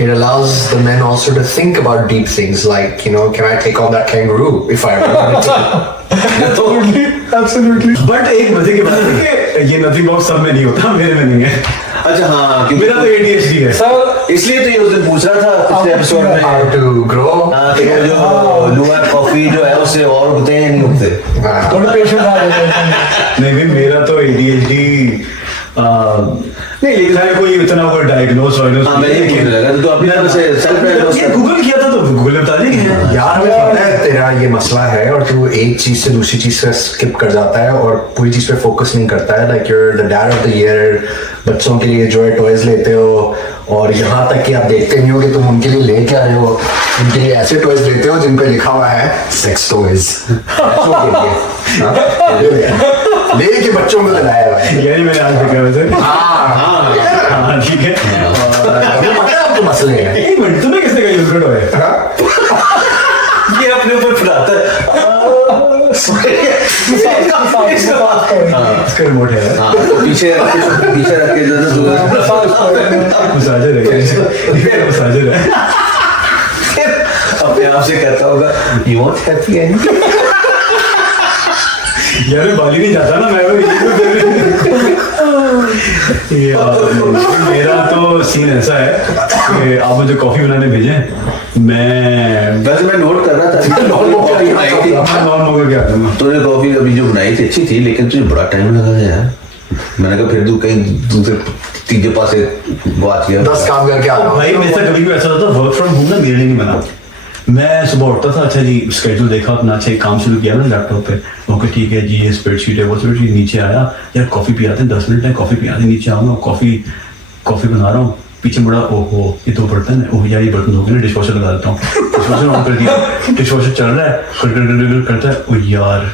It allows the men also to think about deep things like, you know, can I take on that kangaroo if I ever want to? Absolutely, absolutely. But एक मजे की बात है कि ये nothing box सब में नहीं होता, मेरे में नहीं है। अच्छा हाँ, क्योंकि मेरा तो ADHD है। सर इसलिए तो ये उस दिन पूछ रहा था पिछले एपिसोड में, How to grow? हाँ, कि वो जो लुआ कॉफी जो है उससे और उगते हैं नहीं उगते। थोड़े पेशेंस आ जाते हैं। नहीं भाई मेरा तो ADHD नहीं लिखा है कोई इतना कोई डायग्नोस हाँ, मैं ये कहने लगा, तो अपनी तरफ से सेल्फ डायग्नोस गूगल किया था तो गूगल बता देंगे। यार हमें पता है तेरा ये मसला है, और तू एक चीज से दूसरी चीज से स्किप कर जाता है और पूरी चीज पे फोकस नहीं करता है। Like your the dad of the year, बच्चों के लिए जो है टॉयज लेते हो, और यहाँ तक कि आप देखते नहीं हो कि तुम उनके लिए ले क्या रहे हो, उनके लिए ऐसे टॉयज लेते हो जिन पे लिखा हुआ है सेक्स टॉयज, लेके बच्चों को दिलाया हुआ है। यही मैंने आज देखा वैसे। हाँ, ठीक है। ये पता है आपको मसले हैं। एक मिनट, तुम्हें किसने कहा यूज है? ये अपने ऊपर फुलाता है। इसका रिमोट है। हाँ, तो पीछे रख के जो है ना मसाजर है, मसाजर है। अपने आप से कहता होगा, you want happy ending? यार मैं बाली नहीं जाता ना, मैं मेरा तो सीन ऐसा है कि आप मुझे कॉफी बनाने भेजें, मैं वैसे मैं नोट कर रहा था नॉर्मल होकर क्या दूंगा। तूने कॉफी अभी जो बनाई थी अच्छी थी, लेकिन तुझे बड़ा टाइम लगा यार। मैंने कहा फिर तू कहीं दूसरे तीजे पासे बात किया 10 काम करके आ रहा हूँ। भाई मेरे साथ कभी भी ऐसा होता, वर्क फ्रॉम होम ना मेरे लिए नहीं बना। मैं सुबह उठता था, अच्छा जी स्केड्यूल देखा अपना, अच्छा एक काम शुरू किया ना लैपटॉप पे, ओके ठीक है जी ये स्प्रेडशीट है वो स्प्रेडशीट, नीचे आया यार कॉफी पियाते 10 मिनट है, कॉफी पियाते नीचे आऊँगा, कॉफी बना रहा हूँ, पीछे मुड़ा ओहो ये तो बर्तन है, ओह यार ये बर्तन धो के ना डिश वॉशर लगा देता हूँ, डिश वॉशर ऑन कर दिया, डिश वॉशर चल रहा है करता है, ओ यार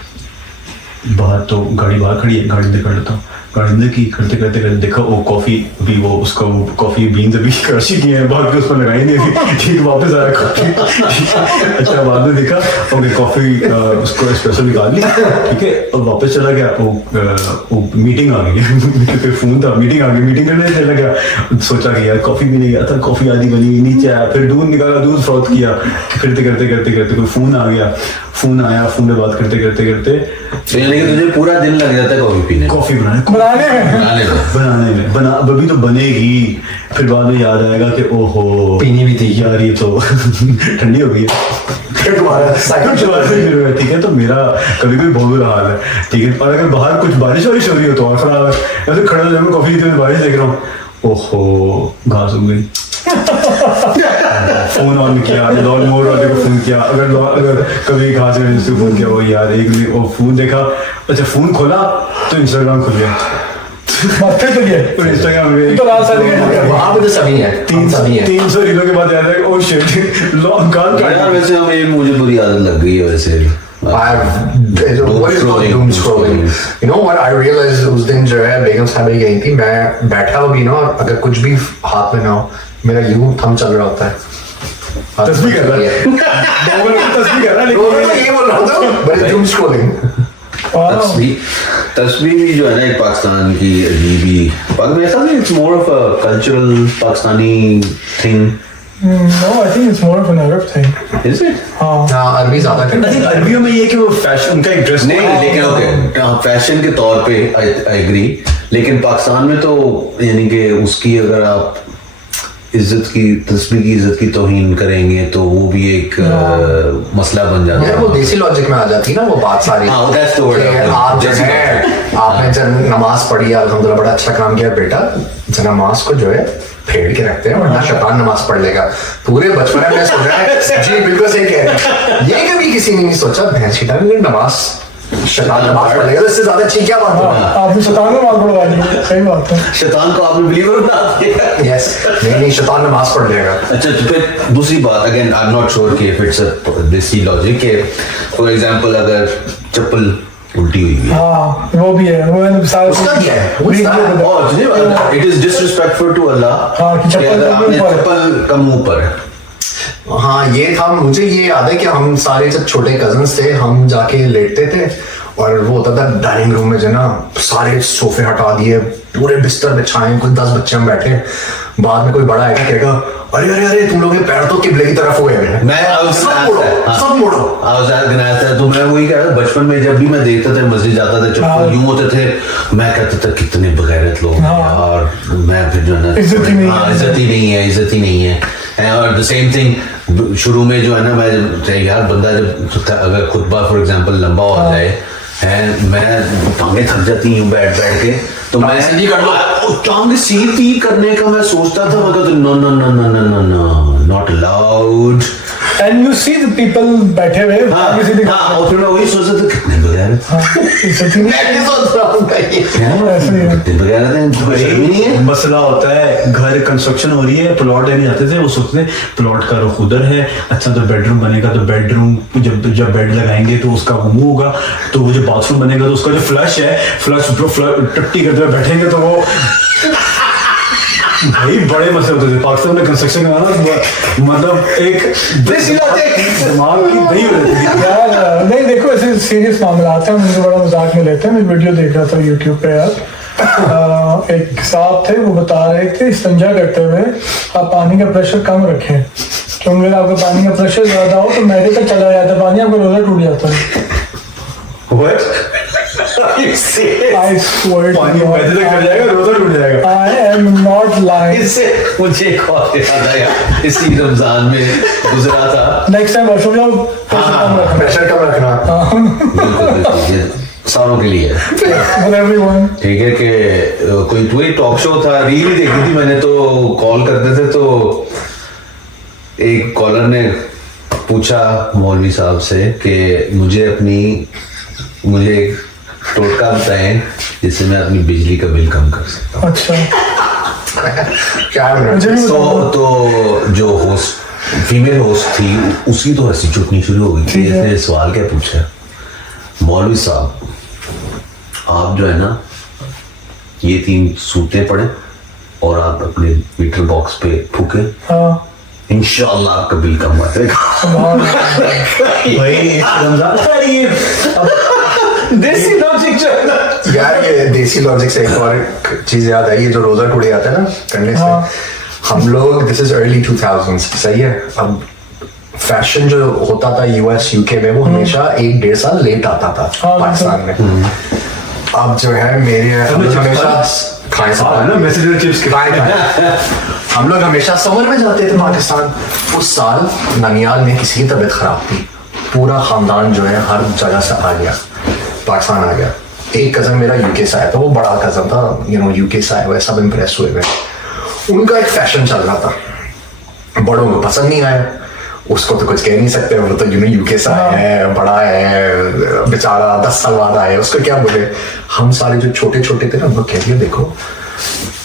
बाहर तो गाड़ी बाहर खड़ी है, गाड़ी में कर लेता हूँ, गाड़ी में की करते करते देखा वो कॉफी भी वो उसका वो कॉफी बीन्स अभी क्रशी किए हैं, बाहर के उस पर लगाई नहीं अभी, ठीक वापस आया कॉफी। अच्छा बाद में देखा ओके कॉफी उसको स्पेशल निकाल ली, ठीक है, और वापस चला गया, वो मीटिंग आ गई पे फोन था, मीटिंग आ गई, मीटिंग करने चला गया, सोचा कि यार कॉफी भी नहीं गया था, कॉफी आधी बनी, नीचे आया, फिर दूध निकाला, दूध फ्रॉथ किया, करते करते कोई फोन आ गया, फोन आया, फोन पे बात करते तो यानी कि तुझे पूरा दिन लग जाता है कॉफी पीने, कॉफी बनाने में। बना अभी तो बनेगी, फिर बाद में याद आएगा कि ओहो पीनी भी थी यार ये तो ठंडी हो गई है, ठीक है। तो मेरा कभी कभी बहुत बुरा हाल है, ठीक है, और अगर बाहर कुछ बारिश वारिश हो रही हो तो और खराब है, ऐसे खड़ा हो जाऊंगा कॉफी पीते हुए बारिश देख रहा हूँ, ओहो घास उग गई, फोन ऑन किया, लॉन मोर वाले को फोन किया, अगर कभी घास में से फोन किया, वो यार एक वो फोन देखा, अच्छा फोन खोला तो इंस्टाग्राम खुल गया, तो इंस्टाग्राम में वहाँ पे तो सभी है, 300 रीलों के बाद याद है ओ शिट लॉन्ग काल यार वैसे हमें मुझे बुरी आदत लग गई है वैसे। what is called doom scrolling. You know what I realized उस दिन जो है बेगम साहब ही गई थी, मैं बैठा हुआ भी ना, और अगर कुछ भी हाथ में ना हो, मेरा यूं थंब चल रहा होता है, तस्वीर कर रहा है, तस्वीर कर रहा है, लेकिन ये बोल रहा था but doom scrolling. तस्वीर भी जो है ना एक पाकिस्तान की अजीबी, ऐसा नहीं, it's more of a cultural Pakistani thing. No, I think it's more of an Arab thing. Is it? हाँ अरबी ज़्यादा I करते think हैं। अरबियों में ये कि वो फैशन उनका इंटरेस्ट नहीं लेकिन ओके फैशन के तौर पे आई एग्री, लेकिन पाकिस्तान में तो यानी कि उसकी अगर आप इज्जत की तस्वीर की इज्जत की तौहीन करेंगे तो वो भी एक मसला बन जाता यार है। वो देसी लॉजिक में आ जाती है ना वो बात सारी। हाँ, that's the word. कि आप जो देसी है आपने जब नमाज पढ़ी अल्हम्दुलिल्लाह बड़ा अच्छा काम किया बेटा, नमाज को जो है फेड़ के रखते हैं वरना शैतान नमाज पढ़ लेगा। पूरे बचपन में सोच रहा है जी बिल्कुल सही कह रहे हैं, ये कभी किसी ने नहीं सोचा भैंस की टाइम नमाज शैतान नमाज पढ़ लेगा, तो इससे ज्यादा अच्छी क्या बात है। आपने शैतान को मार पड़वा दी, सही बात है। शैतान को आपने बिलीवर बना दिया। यस नहीं शैतान नमाज पढ़ लेगा। अच्छा तो फिर दूसरी बात again I am not sure कि इफ इट्स अ देसी लॉजिक के फॉर एग्जांपल अगर चप्पल उल्टी हुई है हाँ वो भी है, वो है सारे उसका क्या है? और it is disrespectful to Allah हाँ, कि चप्पल अगर आपने ऊपर है। चप्पल का मुंह पर है। हाँ ये था, मुझे ये याद है कि हम सारे जब छोटे कजन्स थे हम जाके लेटते थे और वो होता था डाइनिंग रूम में जो ना सारे सोफे हटा दिए, पूरे बिस्तर बिछाए, कोई 10 बच्चे हम बैठे, बाद में कोई बड़ा आएगा कहेगा अरे अरे अरे तुम लोग के पैर तो किबले की तरफ हुए हैं, मैं सब मुड़ो। तो मैं वही कह रहा था बचपन में जब भी मैं देखता था मस्जिद जाता था चप्पल यूं होते थे, मैं कहता था कितने बगैरत लोग हैं और मैं फिर जो है ना इज्जत ही नहीं है और द सेम थिंग शुरू में जो है ना मैं यार बंदा जब अगर खुतबा फॉर एग्जांपल लंबा हो जाए है मैं टांगे थक जाती हूँ बैठ बैठ के, तो मैं सीधी कर लो। टांगे सीधी करने का मैं सोचता था, मतलब no no no no no no no not allowed. And you see the people बैठे हुए हाँ, किसी दिखा और फिर मैं वही सोचता था कितने बगैरत मैं भी सोच रहा हूँ ऐसे ही है। कितने बगैरत हैं, कोई शर्म ही नहीं है। मसला होता है घर कंस्ट्रक्शन हो रही है, प्लॉट लेने जाते थे, वो सोचते थे प्लॉट का रुख उधर है, अच्छा तो बेडरूम बनेगा तो बेडरूम जब बेड लगाएंगे तो उसका वो मुंह होगा, तो वो जो बाथरूम बनेगा तो उसका जो फ्लश है फ्लश टट्टी करते हुए बैठेंगे तो वो भाई बड़े मसले होते थे पाकिस्तान में कंस्ट्रक्शन का ना, मतलब एक दिमाग की दही हो जाती थी। यार नहीं देखो ऐसे सीरियस मामला आते हैं, मुझे बड़ा मजाक में लेते हैं। मैं वीडियो देख रहा था यूट्यूब पे यार, एक साहब थे वो बता रहे थे इस्तिंजा करते हुए आप पानी का प्रेशर कम रखें, क्योंकि अगर आपका पानी का प्रेशर ज्यादा हो तो मैदे तक चला जाता है पानी, आपका रोजा टूट जाता है। you say? I swear to पानी God, पैसे तक चल जाएगा, रोजा टूट जाएगा। I am not lying. इससे मुझे एक और याद आया, इसी रमजान में गुजरा था। Next time वॉशरूम जाओ, pressure कम रखना। प्रेशर कम रखना। बिल्कुल, बिल्कुल, ये सारों के लिए है। For everyone. ठीक है कि कोई टॉक शो था, रील ही देखी थी मैंने, तो कॉल करते थे तो एक कॉलर ने पूछा मौलवी साहब से कि मुझे एक टोटका बताएं जिससे मैं अपनी बिजली का बिल कम कर सकता हूँ। अच्छा, क्या मुझे भी तो जो होस्ट फीमेल होस्ट थी उसकी तो हंसी छूटनी शुरू हो गई थी। ठीक है। इसने सवाल क्या पूछा, मौलवी साहब आप जो है ना ये 3 सूते पड़े और आप अपने मीटर बॉक्स पे फूके, हाँ, इंशाल्लाह आपका बिल कम आ जाएगा। भाई रमजान का ये देसी लॉजिक जो है ना, यार ये देसी लॉजिक से एक और चीज याद आई, ये जो रोजा टूट जाता है ना करने से, हाँ। हम लोग दिस इज अर्ली 2000s, सही है। अब फैशन जो होता था यूएस यूके में वो हमेशा 1-1.5 साल लेट आता था हाँ, पाकिस्तान में। अब जो है मेरे हम लोग हमेशा खाए हाँ ना, मैसेंजर चिप्स के हम लोग हमेशा समर में जाते थे पाकिस्तान। उस साल ननियाल में किसी की तबीयत खराब थी, पूरा खानदान जो है हर जगह से आ गया, पाकिस्तान आ गया। एक कजन मेरा यूके से आया था, वो बड़ा कजन था, यूके से आया हुआ, सब इम्प्रेस हुए हुए। उनका एक फैशन चल रहा था, बड़ों को पसंद नहीं आया, उसको तो कुछ कह नहीं सकते, वो तो यूके से आया है, बड़ा है बेचारा, 10 साल बाद आया है, उसको क्या बोले। हम सारे जो छोटे छोटे थे ना, उनको कह दिया देखो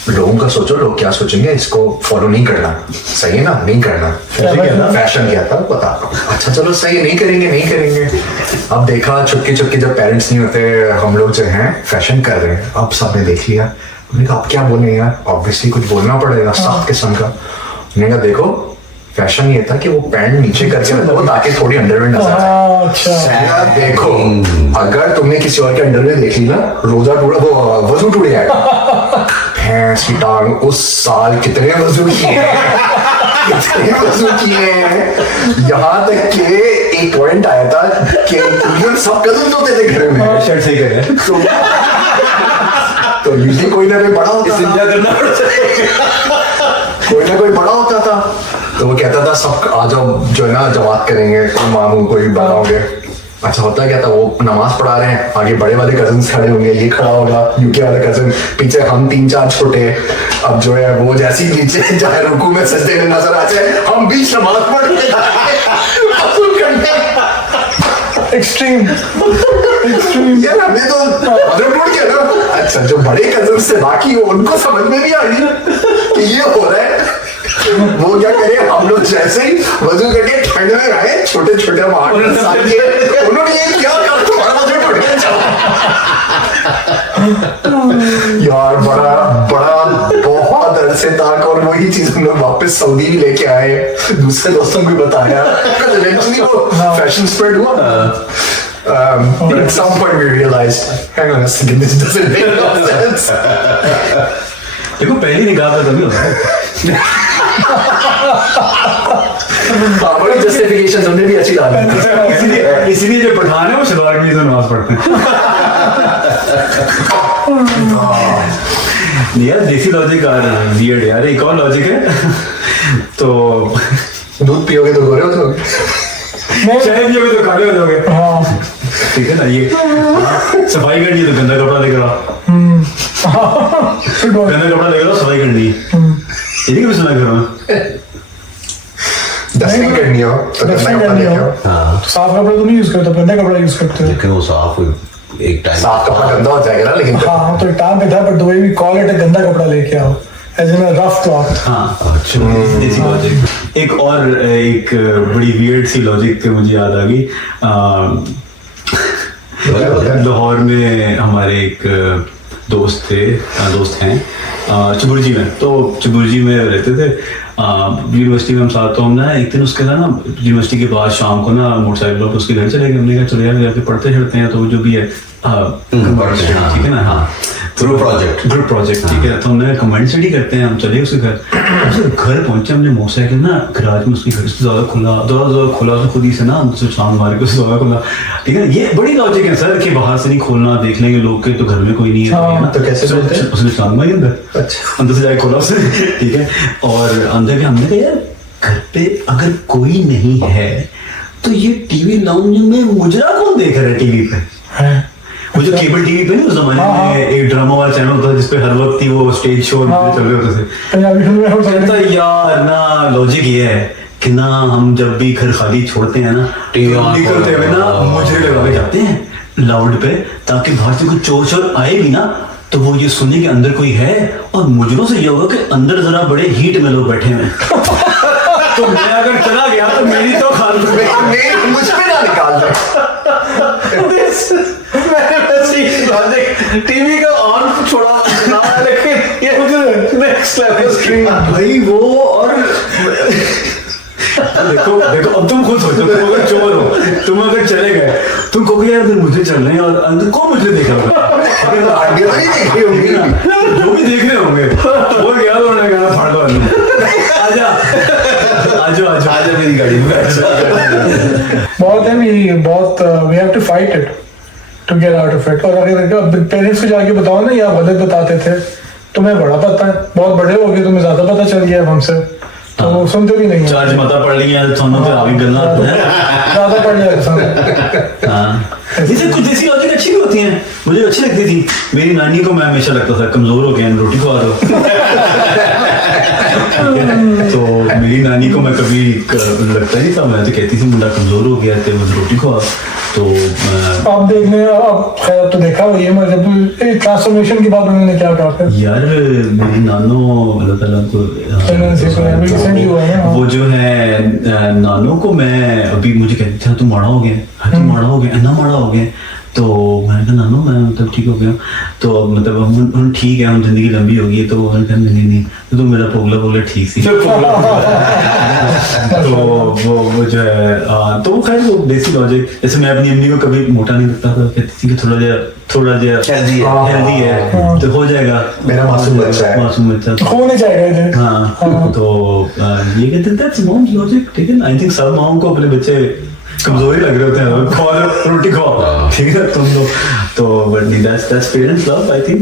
लोगों का सोचो, लोग क्या सोचेंगे, इसको फॉलो नहीं करना, सही है ना, नहीं करना। फैशन क्या था पता, अच्छा चलो सही है, नहीं करेंगे। अब देखा चुपके जब पेरेंट्स नहीं होते, हम लोग जो हैं फैशन कर रहे हैं। अब सबने देख लिया, हमने कहा अब क्या बोले यार, ऑब्वियसली कुछ बोलना पड़ेगा सख्त किस्म का। हमने कहा देखो फैशन ये था कि वो पैंट नीचे करके रखो ताकि थोड़ी अंडरवेयर नजर आए। हाँ, अच्छा, यार देखो अगर तुमने किसी और के अंडरवेयर देख ली ना, रोजा टूटा, वो वजू टूट जाएगा। भैंस की टांग, उस साल कितने वजू किए हैं, यहाँ तक कि एक पॉइंट आया था कि सब कदम होते थे घर में। शर्ट सही कर रहे हैं। तो यूजली कोई ना कोई बड़ा होता था, कोई ना कोई बड़ा होता था, तो वो कहता था सब आ जाओ जो है ना जमात करेंगे, कोई मामू कोई बड़ा होंगे। अच्छा होता क्या था, वो नमाज पढ़ा रहे हैं, आगे बड़े वाले कजन खड़े होंगे, ये खड़ा होगा यूके वाला कजन, पीछे हम 3-4 छोटे। अब जो है वो जैसी नीचे चाहे रुकू में सजदे में नजर आ जाए, हम बीच नमाज पढ़ के एक्सट्रीम यार हमें तो मतलब टूट गया ना। अच्छा जो बड़े कजन से बाकी हो उनको समझ में भी आ रही कि ये हो रहा है, वो क्या करे, हम लोग जैसे ही वजू करके ठंड में आए, छोटे छोटे उन्होंने ये किया यार, बड़ा बहुत अरसे तक, और वही चीज हम लोग वापस सऊदी भी लेके आए, दूसरे दोस्तों को भी बताया, वो फैशन स्प्रेड हुआ। But at some point we realized, hang on a second, this doesn't make no sense. देखो पहली निकाह तो तभी होता है। बड़ी जस्टिफिकेशन हमने भी अच्छी डाली। इसीलिए जो पठान है वो शलवार कमीज में नमाज पढ़ते हैं। यार देसी लॉजिक आ रहा है, वियर्ड यार। एक और लॉजिक है, तो दूध पियोगे तो गोरे हो जाओगे, चाय पियोगे तो काले हो जाओगे। हाँ, ठीक है ना, ये सफाई करनी है तो गंदा कपड़ा लेकर आओ, गंदा कपड़ा लेकर आओ, सफाई करनी है। ये नहीं सुना करो, डस्टिंग करनी हो तो डस्टिंग गंदा कपड़ा करनी लेके हो। आओ। तो साफ कपड़ा तो नहीं यूज करते, गंदा कपड़ा यूज करते हो। लेकिन वो साफ एक टाइम साफ कपड़ा गंदा हो जाएगा ना, लेकिन हाँ, तो टाइम पे था, but the way we call it, गंदा कपड़ा लेके आओ, एज इन रफ क्लॉथ। हाँ देसी लॉजिक। एक और एक बड़ी वियर्ड सी लॉजिक मुझे याद आ गई। लाहौर में हमारे एक दोस्त हैं चबुर्जी में, तो चबुर्जी में रहते थे यूनिवर्सिटी में हम साथ। तो हम ना एक दिन उसके साथ ना यूनिवर्सिटी के बाद शाम को ना मोटरसाइकिल पर उसके घर चले गए। हमने कहा चलो यार जाके पढ़ते चढ़ते हैं, तो जो भी है ठीक है ना। हाँ, Group project. ग्रुप प्रोजेक्ट, ठीक है। तो हमने कमेंट स्टडी करते हैं, हम चले उसके घर। उसके घर पहुंचे, हमने मोटरसाइकिल ना गराज में उसके घर से ज्यादा खुला तो खुद ही से ना हमसे छान मार के उससे ज्यादा खुला, ठीक है। ये बड़ी लॉजिक है सर कि बाहर से नहीं खोलना, देख लेंगे लोग के तो घर में कोई नहीं है, हाँ, ठीक है ना। तो कैसे खोलते हैं? उसने छान मारी अंदर, अच्छा। अंदर से जाके खोला उसने, ठीक है। और अंदर के हमने कहा यार घर पे अगर कोई नहीं है तो ये टीवी लाउंज में मुजरा कौन देख रहा है टीवी पे? वो जो केबल टीवी पे नहीं उस जमाने में एक ड्रामा वाला चैनल था जिसपे हर वक्त ही वो स्टेज शो चल रहे होते थे। पंजाबी फिल्म में हम कहता समझते यार ना लॉजिक ये है कि ना हम जब भी घर खाली छोड़ते हैं ना टीवी तो ऑन निकलते हुए ना मुजरे लगा के जाते हैं लाउड पे, ताकि बाहर से कोई चोर चोर आए भी ना तो वो ये सुने कि अंदर कोई है। और मुजरों से ये होगा कि अंदर जरा बड़े हीट में लोग बैठे हैं तो मैं अगर चला गया तो मेरी तो खाल मुझ पे ना निकाल दे। टीवी का ऑन छोड़ा लेकिन ये नेक्स्ट लेवल भाई वो। और देखो देखो अब तुम खुद सोचो, तुम अगर चोर हो, तुम अगर चले गए, तुम कहोगे यार मुझे चल रहे हैं और अंदर कौन मुझे देख रहा होगा? आगे वही देख रही होंगी। जो भी देख रहे होंगे वो क्या उन्होंने कहा फाड़ दो आजा आजो आजो आजा मेरी गाड़ी में। बहुत है भी बहुत we have to fight it to get out of it. और अगर पेरेंट्स को जाके बताओ ना या गलत बताते थे, तुम्हें बड़ा पता है, बहुत बड़े हो गए, तुम्हें ज्यादा पता चल गया हमसे, तो वो सुनते भी नहीं है। चार्ज मता पड़ रही है थोनों पे आगे गलना ज्यादा पड़ जाएगा। हाँ जैसे कुछ देसी लॉजिक अच्छी भी होती हैं, मुझे अच्छी लगती थी। मेरी नानी को मैं हमेशा लगता था कमजोर हो गए हैं, रोटी खवा दो। तो मेरी नानी को मैं कभी लगता नहीं था, मैं तो कहती थी मुंडा कमजोर हो गया तो मुझे रोटी खवा। तो आप देखने अब खैर तो देखा हुई है, मगर जब ट्रांसफॉर्मेशन के बाद उन्होंने क्या कहा फिर? यार मेरी नानो अल्लाह ताला को रिसेंटली हुआ है ना। वो जो है नानो को मैं अभी मुझे कहते थे तुम माड़ा हो गए, हाँ तुम माड़ा हो गए, अन्ना माड़ा हो गए। तो मैंने कहा नानो मैं मतलब ठीक हो गया, तो मतलब हम ठीक है, हम जिंदगी लंबी होगी। तो उन्होंने कहा नहीं तो मेरा पोगला ठीक सी। तो वो जो है तो खैर वो देसी लॉजिक। जैसे मैं अपनी अम्मी को कभी मोटा नहीं लगता था, कहती थी कि थोड़ा जा हेल्दी है तो हो जाएगा, मेरा मासूम बच्चा है। मासूम बच्चा हो नहीं जाएगा। हाँ तो ये कहते हैं दैट्स मॉम्स लॉजिक, ठीक है ना। आई थिंक सब माओं को अपने बच्चे कमजोरी लग रहे होते हैं, खवा रोटी खाओ, ठीक है तुम लोग। तो but that's parents love I think.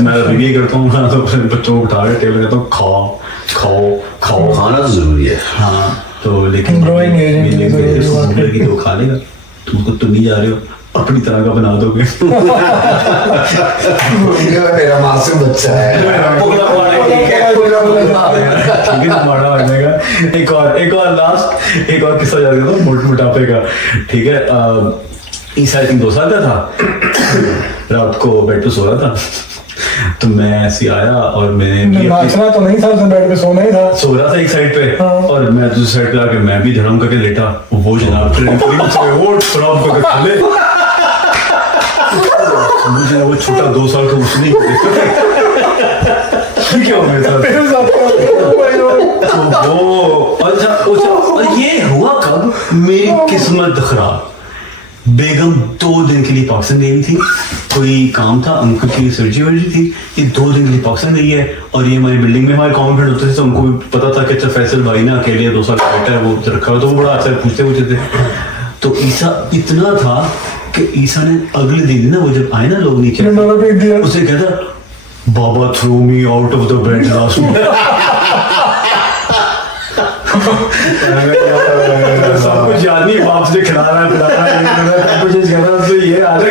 मैं अभी ये करता हूँ ना, तो अपने बच्चों को उठा के टेबल कहता हूँ खाओ खाना तो जरूरी है। हाँ तो लेकिन Growing age में तो खा लेगा, तुम नहीं जा रहे हो, अपनी तरह का बना दोगे। ये मेरा मासूम बच्चा है। ठीक है माड़ा बनने का। एक और लास्ट एक और किस्सा याद करता हूँ मोटापे का, ठीक है। ईसा आई थिंक 2 साल का था, रात को बेड पे सो रहा था, तो मैं ऐसे आया और मैंने नाचना तो नहीं था, बेड पे सोना ही था। सो रहा था एक साइड पे हाँ। और मैं दूसरी साइड पे आके मैं भी धड़म करके लेटा। वो जनाब करके खोले, मुझे वो छोटा 2 साल का उसने क्या हो मेरे साथ। तो वो अच्छा और ये हुआ कब, मेरी किस्मत खराब। बेगम 2 दिन के लिए पाकिस्तान गई थी, कोई काम था, अंकल की सर्जरी वर्जरी थी, ये 2 दिन के लिए पाकिस्तान गई है। और ये हमारी बिल्डिंग में हमारे कॉन्फ्रेंट होते थे, तो उनको भी पता था कि अच्छा फैसल भाई ना अकेले 2 साल का बेटा है, वो रखा हुआ, तो वो बड़ा अच्छा पूछते थे। तो ईसा इतना था कि ईसा ने अगले दिन ना, वो जब आए ना लोग नीचे, उसे कहता बाबा throw me out of the bed last सब कुछ याद नहीं, बाप से खिला रहा है कुछ तो ये आधे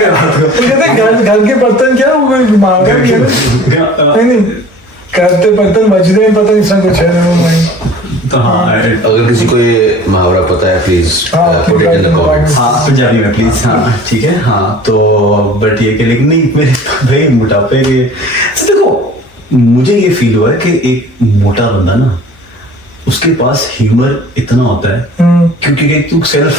घर के बर्तन क्या वो मांगा भी है नहीं करते बर्तन बज रहे हैं, पता नहीं सब कुछ है। तो हाँ अगर किसी को ये मुहावरा पता है please put it in the comments. हाँ पंजाबी में प्लीज। हाँ ठीक है। हाँ तो बट ये कि लेकिन नहीं मेरे भाई मोटापे के देखो, मुझे ये फील हुआ है कि एक मोटा बंदा ना, उसके पास ह्यूमर इतना होता है क्योंकि तू सेल्फ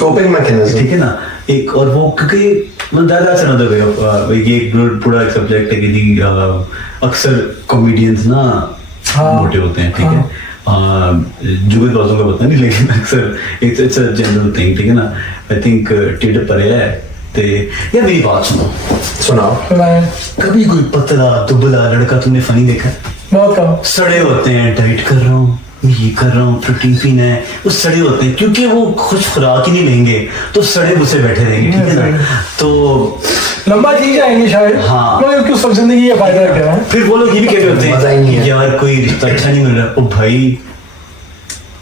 कोपिंग मैकेनिज्म, ठीक है ना। एक और वो क्योंकि that's another way of ये एक पूरा एक सब्जेक्ट है कि जी अक्सर कॉमेडियंस ना मोटे होते हैं, ठीक है। जुगत बाजों का पता नहीं, लेकिन अक्सर इट्स अ जनरल थिंग, ठीक है ना। आई थिंक टेढ़ परे है ते यार मेरी बात सुनो, सुनाओ। सुनाए कभी कोई पतला दुबला लड़का तुमने फनी देखा है? बहुत कम। सड़े होते हैं, डाइट कर रहा हूँ, ये कर रहा हूँ, प्रोटीन पीना है, वो सड़े होते हैं क्योंकि वो खुश खुराक ही नहीं लेंगे तो सड़े मुझसे बैठे रहेंगे, ठीक है ना? तो लंबा जी जाएंगे शायद, हाँ। मगर क्यों सब जिंदगी का फायदा क्या है? फिर वो लोग ये भी कह रहे होते मजा ही नहीं हैं है। यार कोई रिश्ता अच्छा नहीं मिल रहा। ओ भाई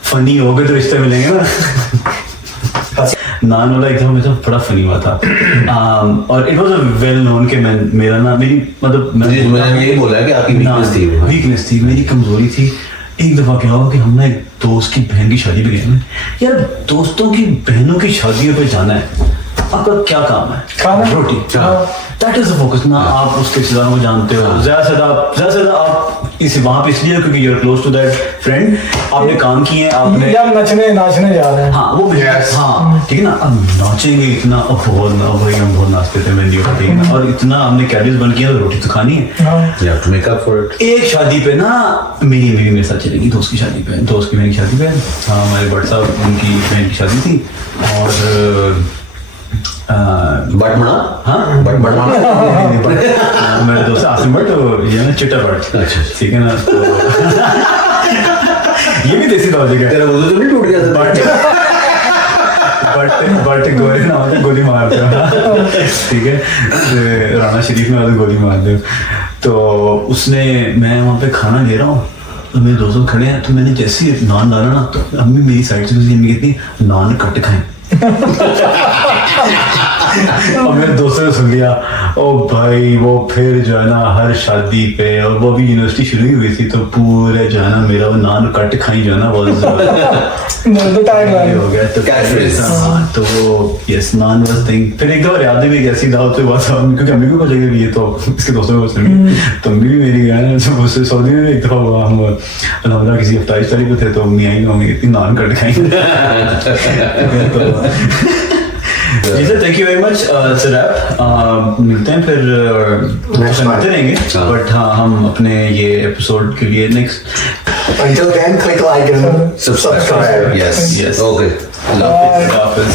फनी हो गए तो रिश्ते मिलेंगे ना। नान वाला एकदम में तो बड़ा फनी हुआ था। और it was a well known कि मैं मेरा ना मेरी मतलब मैंने यही बोला है कि आपकी वीकनेस थी वो। वीकनेस थी, मेरी कमजोरी थी। एक दफा क्या हुआ कि हम ना एक दोस्त की बहन की शादी पे गए हैं। यार दोस्तों की बहनों की शादियों पे जाना है, आपका क्या काम है? खाना। रोटी। दैट इज द फोकस ना। आप उसके रिश्तेदारों को जानते हो, ज्यादा से ज्यादा आप इस वहां पे इसलिए क्योंकि you are close to that friend, आपने काम किए, आपने यार नाचने जा रहे हैं। हाँ वो हाँ ठीक है ना। अब नाचेंगे इतना, अब बहुत ना भाई हम बहुत नाचते थे मेहंदी का, ठीक है ना? और इतना हमने कैलोरीज बर्न किया तो रोटी तो खानी है। हाँ। You have to make up for it. एक शादी पे ना मेरे साथ चलेगी, दोस्त की शादी पे, दोस्त की बहन की शादी पे। हाँ हमारे बट साहब उनकी बहन की शादी थी और बट मना? हाँ बट मना? मेरे दोस्त आसिम बट ये ना चिट्टा बट, अच्छा। ठीक है ना? तो ये भी देसी लॉजिक है। तेरा वजह तो नहीं टूट गया था? बट गोली ना होता गोली मार दो, ठीक है? तो राणा शरीफ में आते गोली मार दो। तो उसने, मैं वहाँ पे खाना ले रहा हूँ तो मेरे दोस्तों खड़े हैं, तो मैंने जैसे ही नान डाला ना तो अम्मी मेरी साइड से अम्मी कहती नान कट खाएं। और मेरे दोस्तों ने सुन लिया। ओ भाई वो फिर जो है ना हर शादी पे, और वो भी यूनिवर्सिटी शुरू ही हुई थी तो पूरे जो है ना मेरा वो नान कट खाई जो है ना बहुत हो गया। तो हाँ, तो वो यस नान वाज थिंग। फिर एक बार याद भी ऐसी दावत पे बात क्योंकि अम्मी को पता ये तो इसके दोस्तों को सुनी, तो अम्मी भी मेरी गए तो मुझसे सऊदी में एक दफा हुआ, हम अलहमदा किसी अफ्तारी शरीफ पे थे तो अम्मी आई ना, मम्मी कितनी नान कट खाई। जी sir, thank you very much sir. मिलते हैं फिर मिलते रहेंगे, बट हाँ हम अपने ये एपिसोड के लिए next Until then, click like and Subscribe. Yes. Yes. Okay. अल्लाह हाफिज़।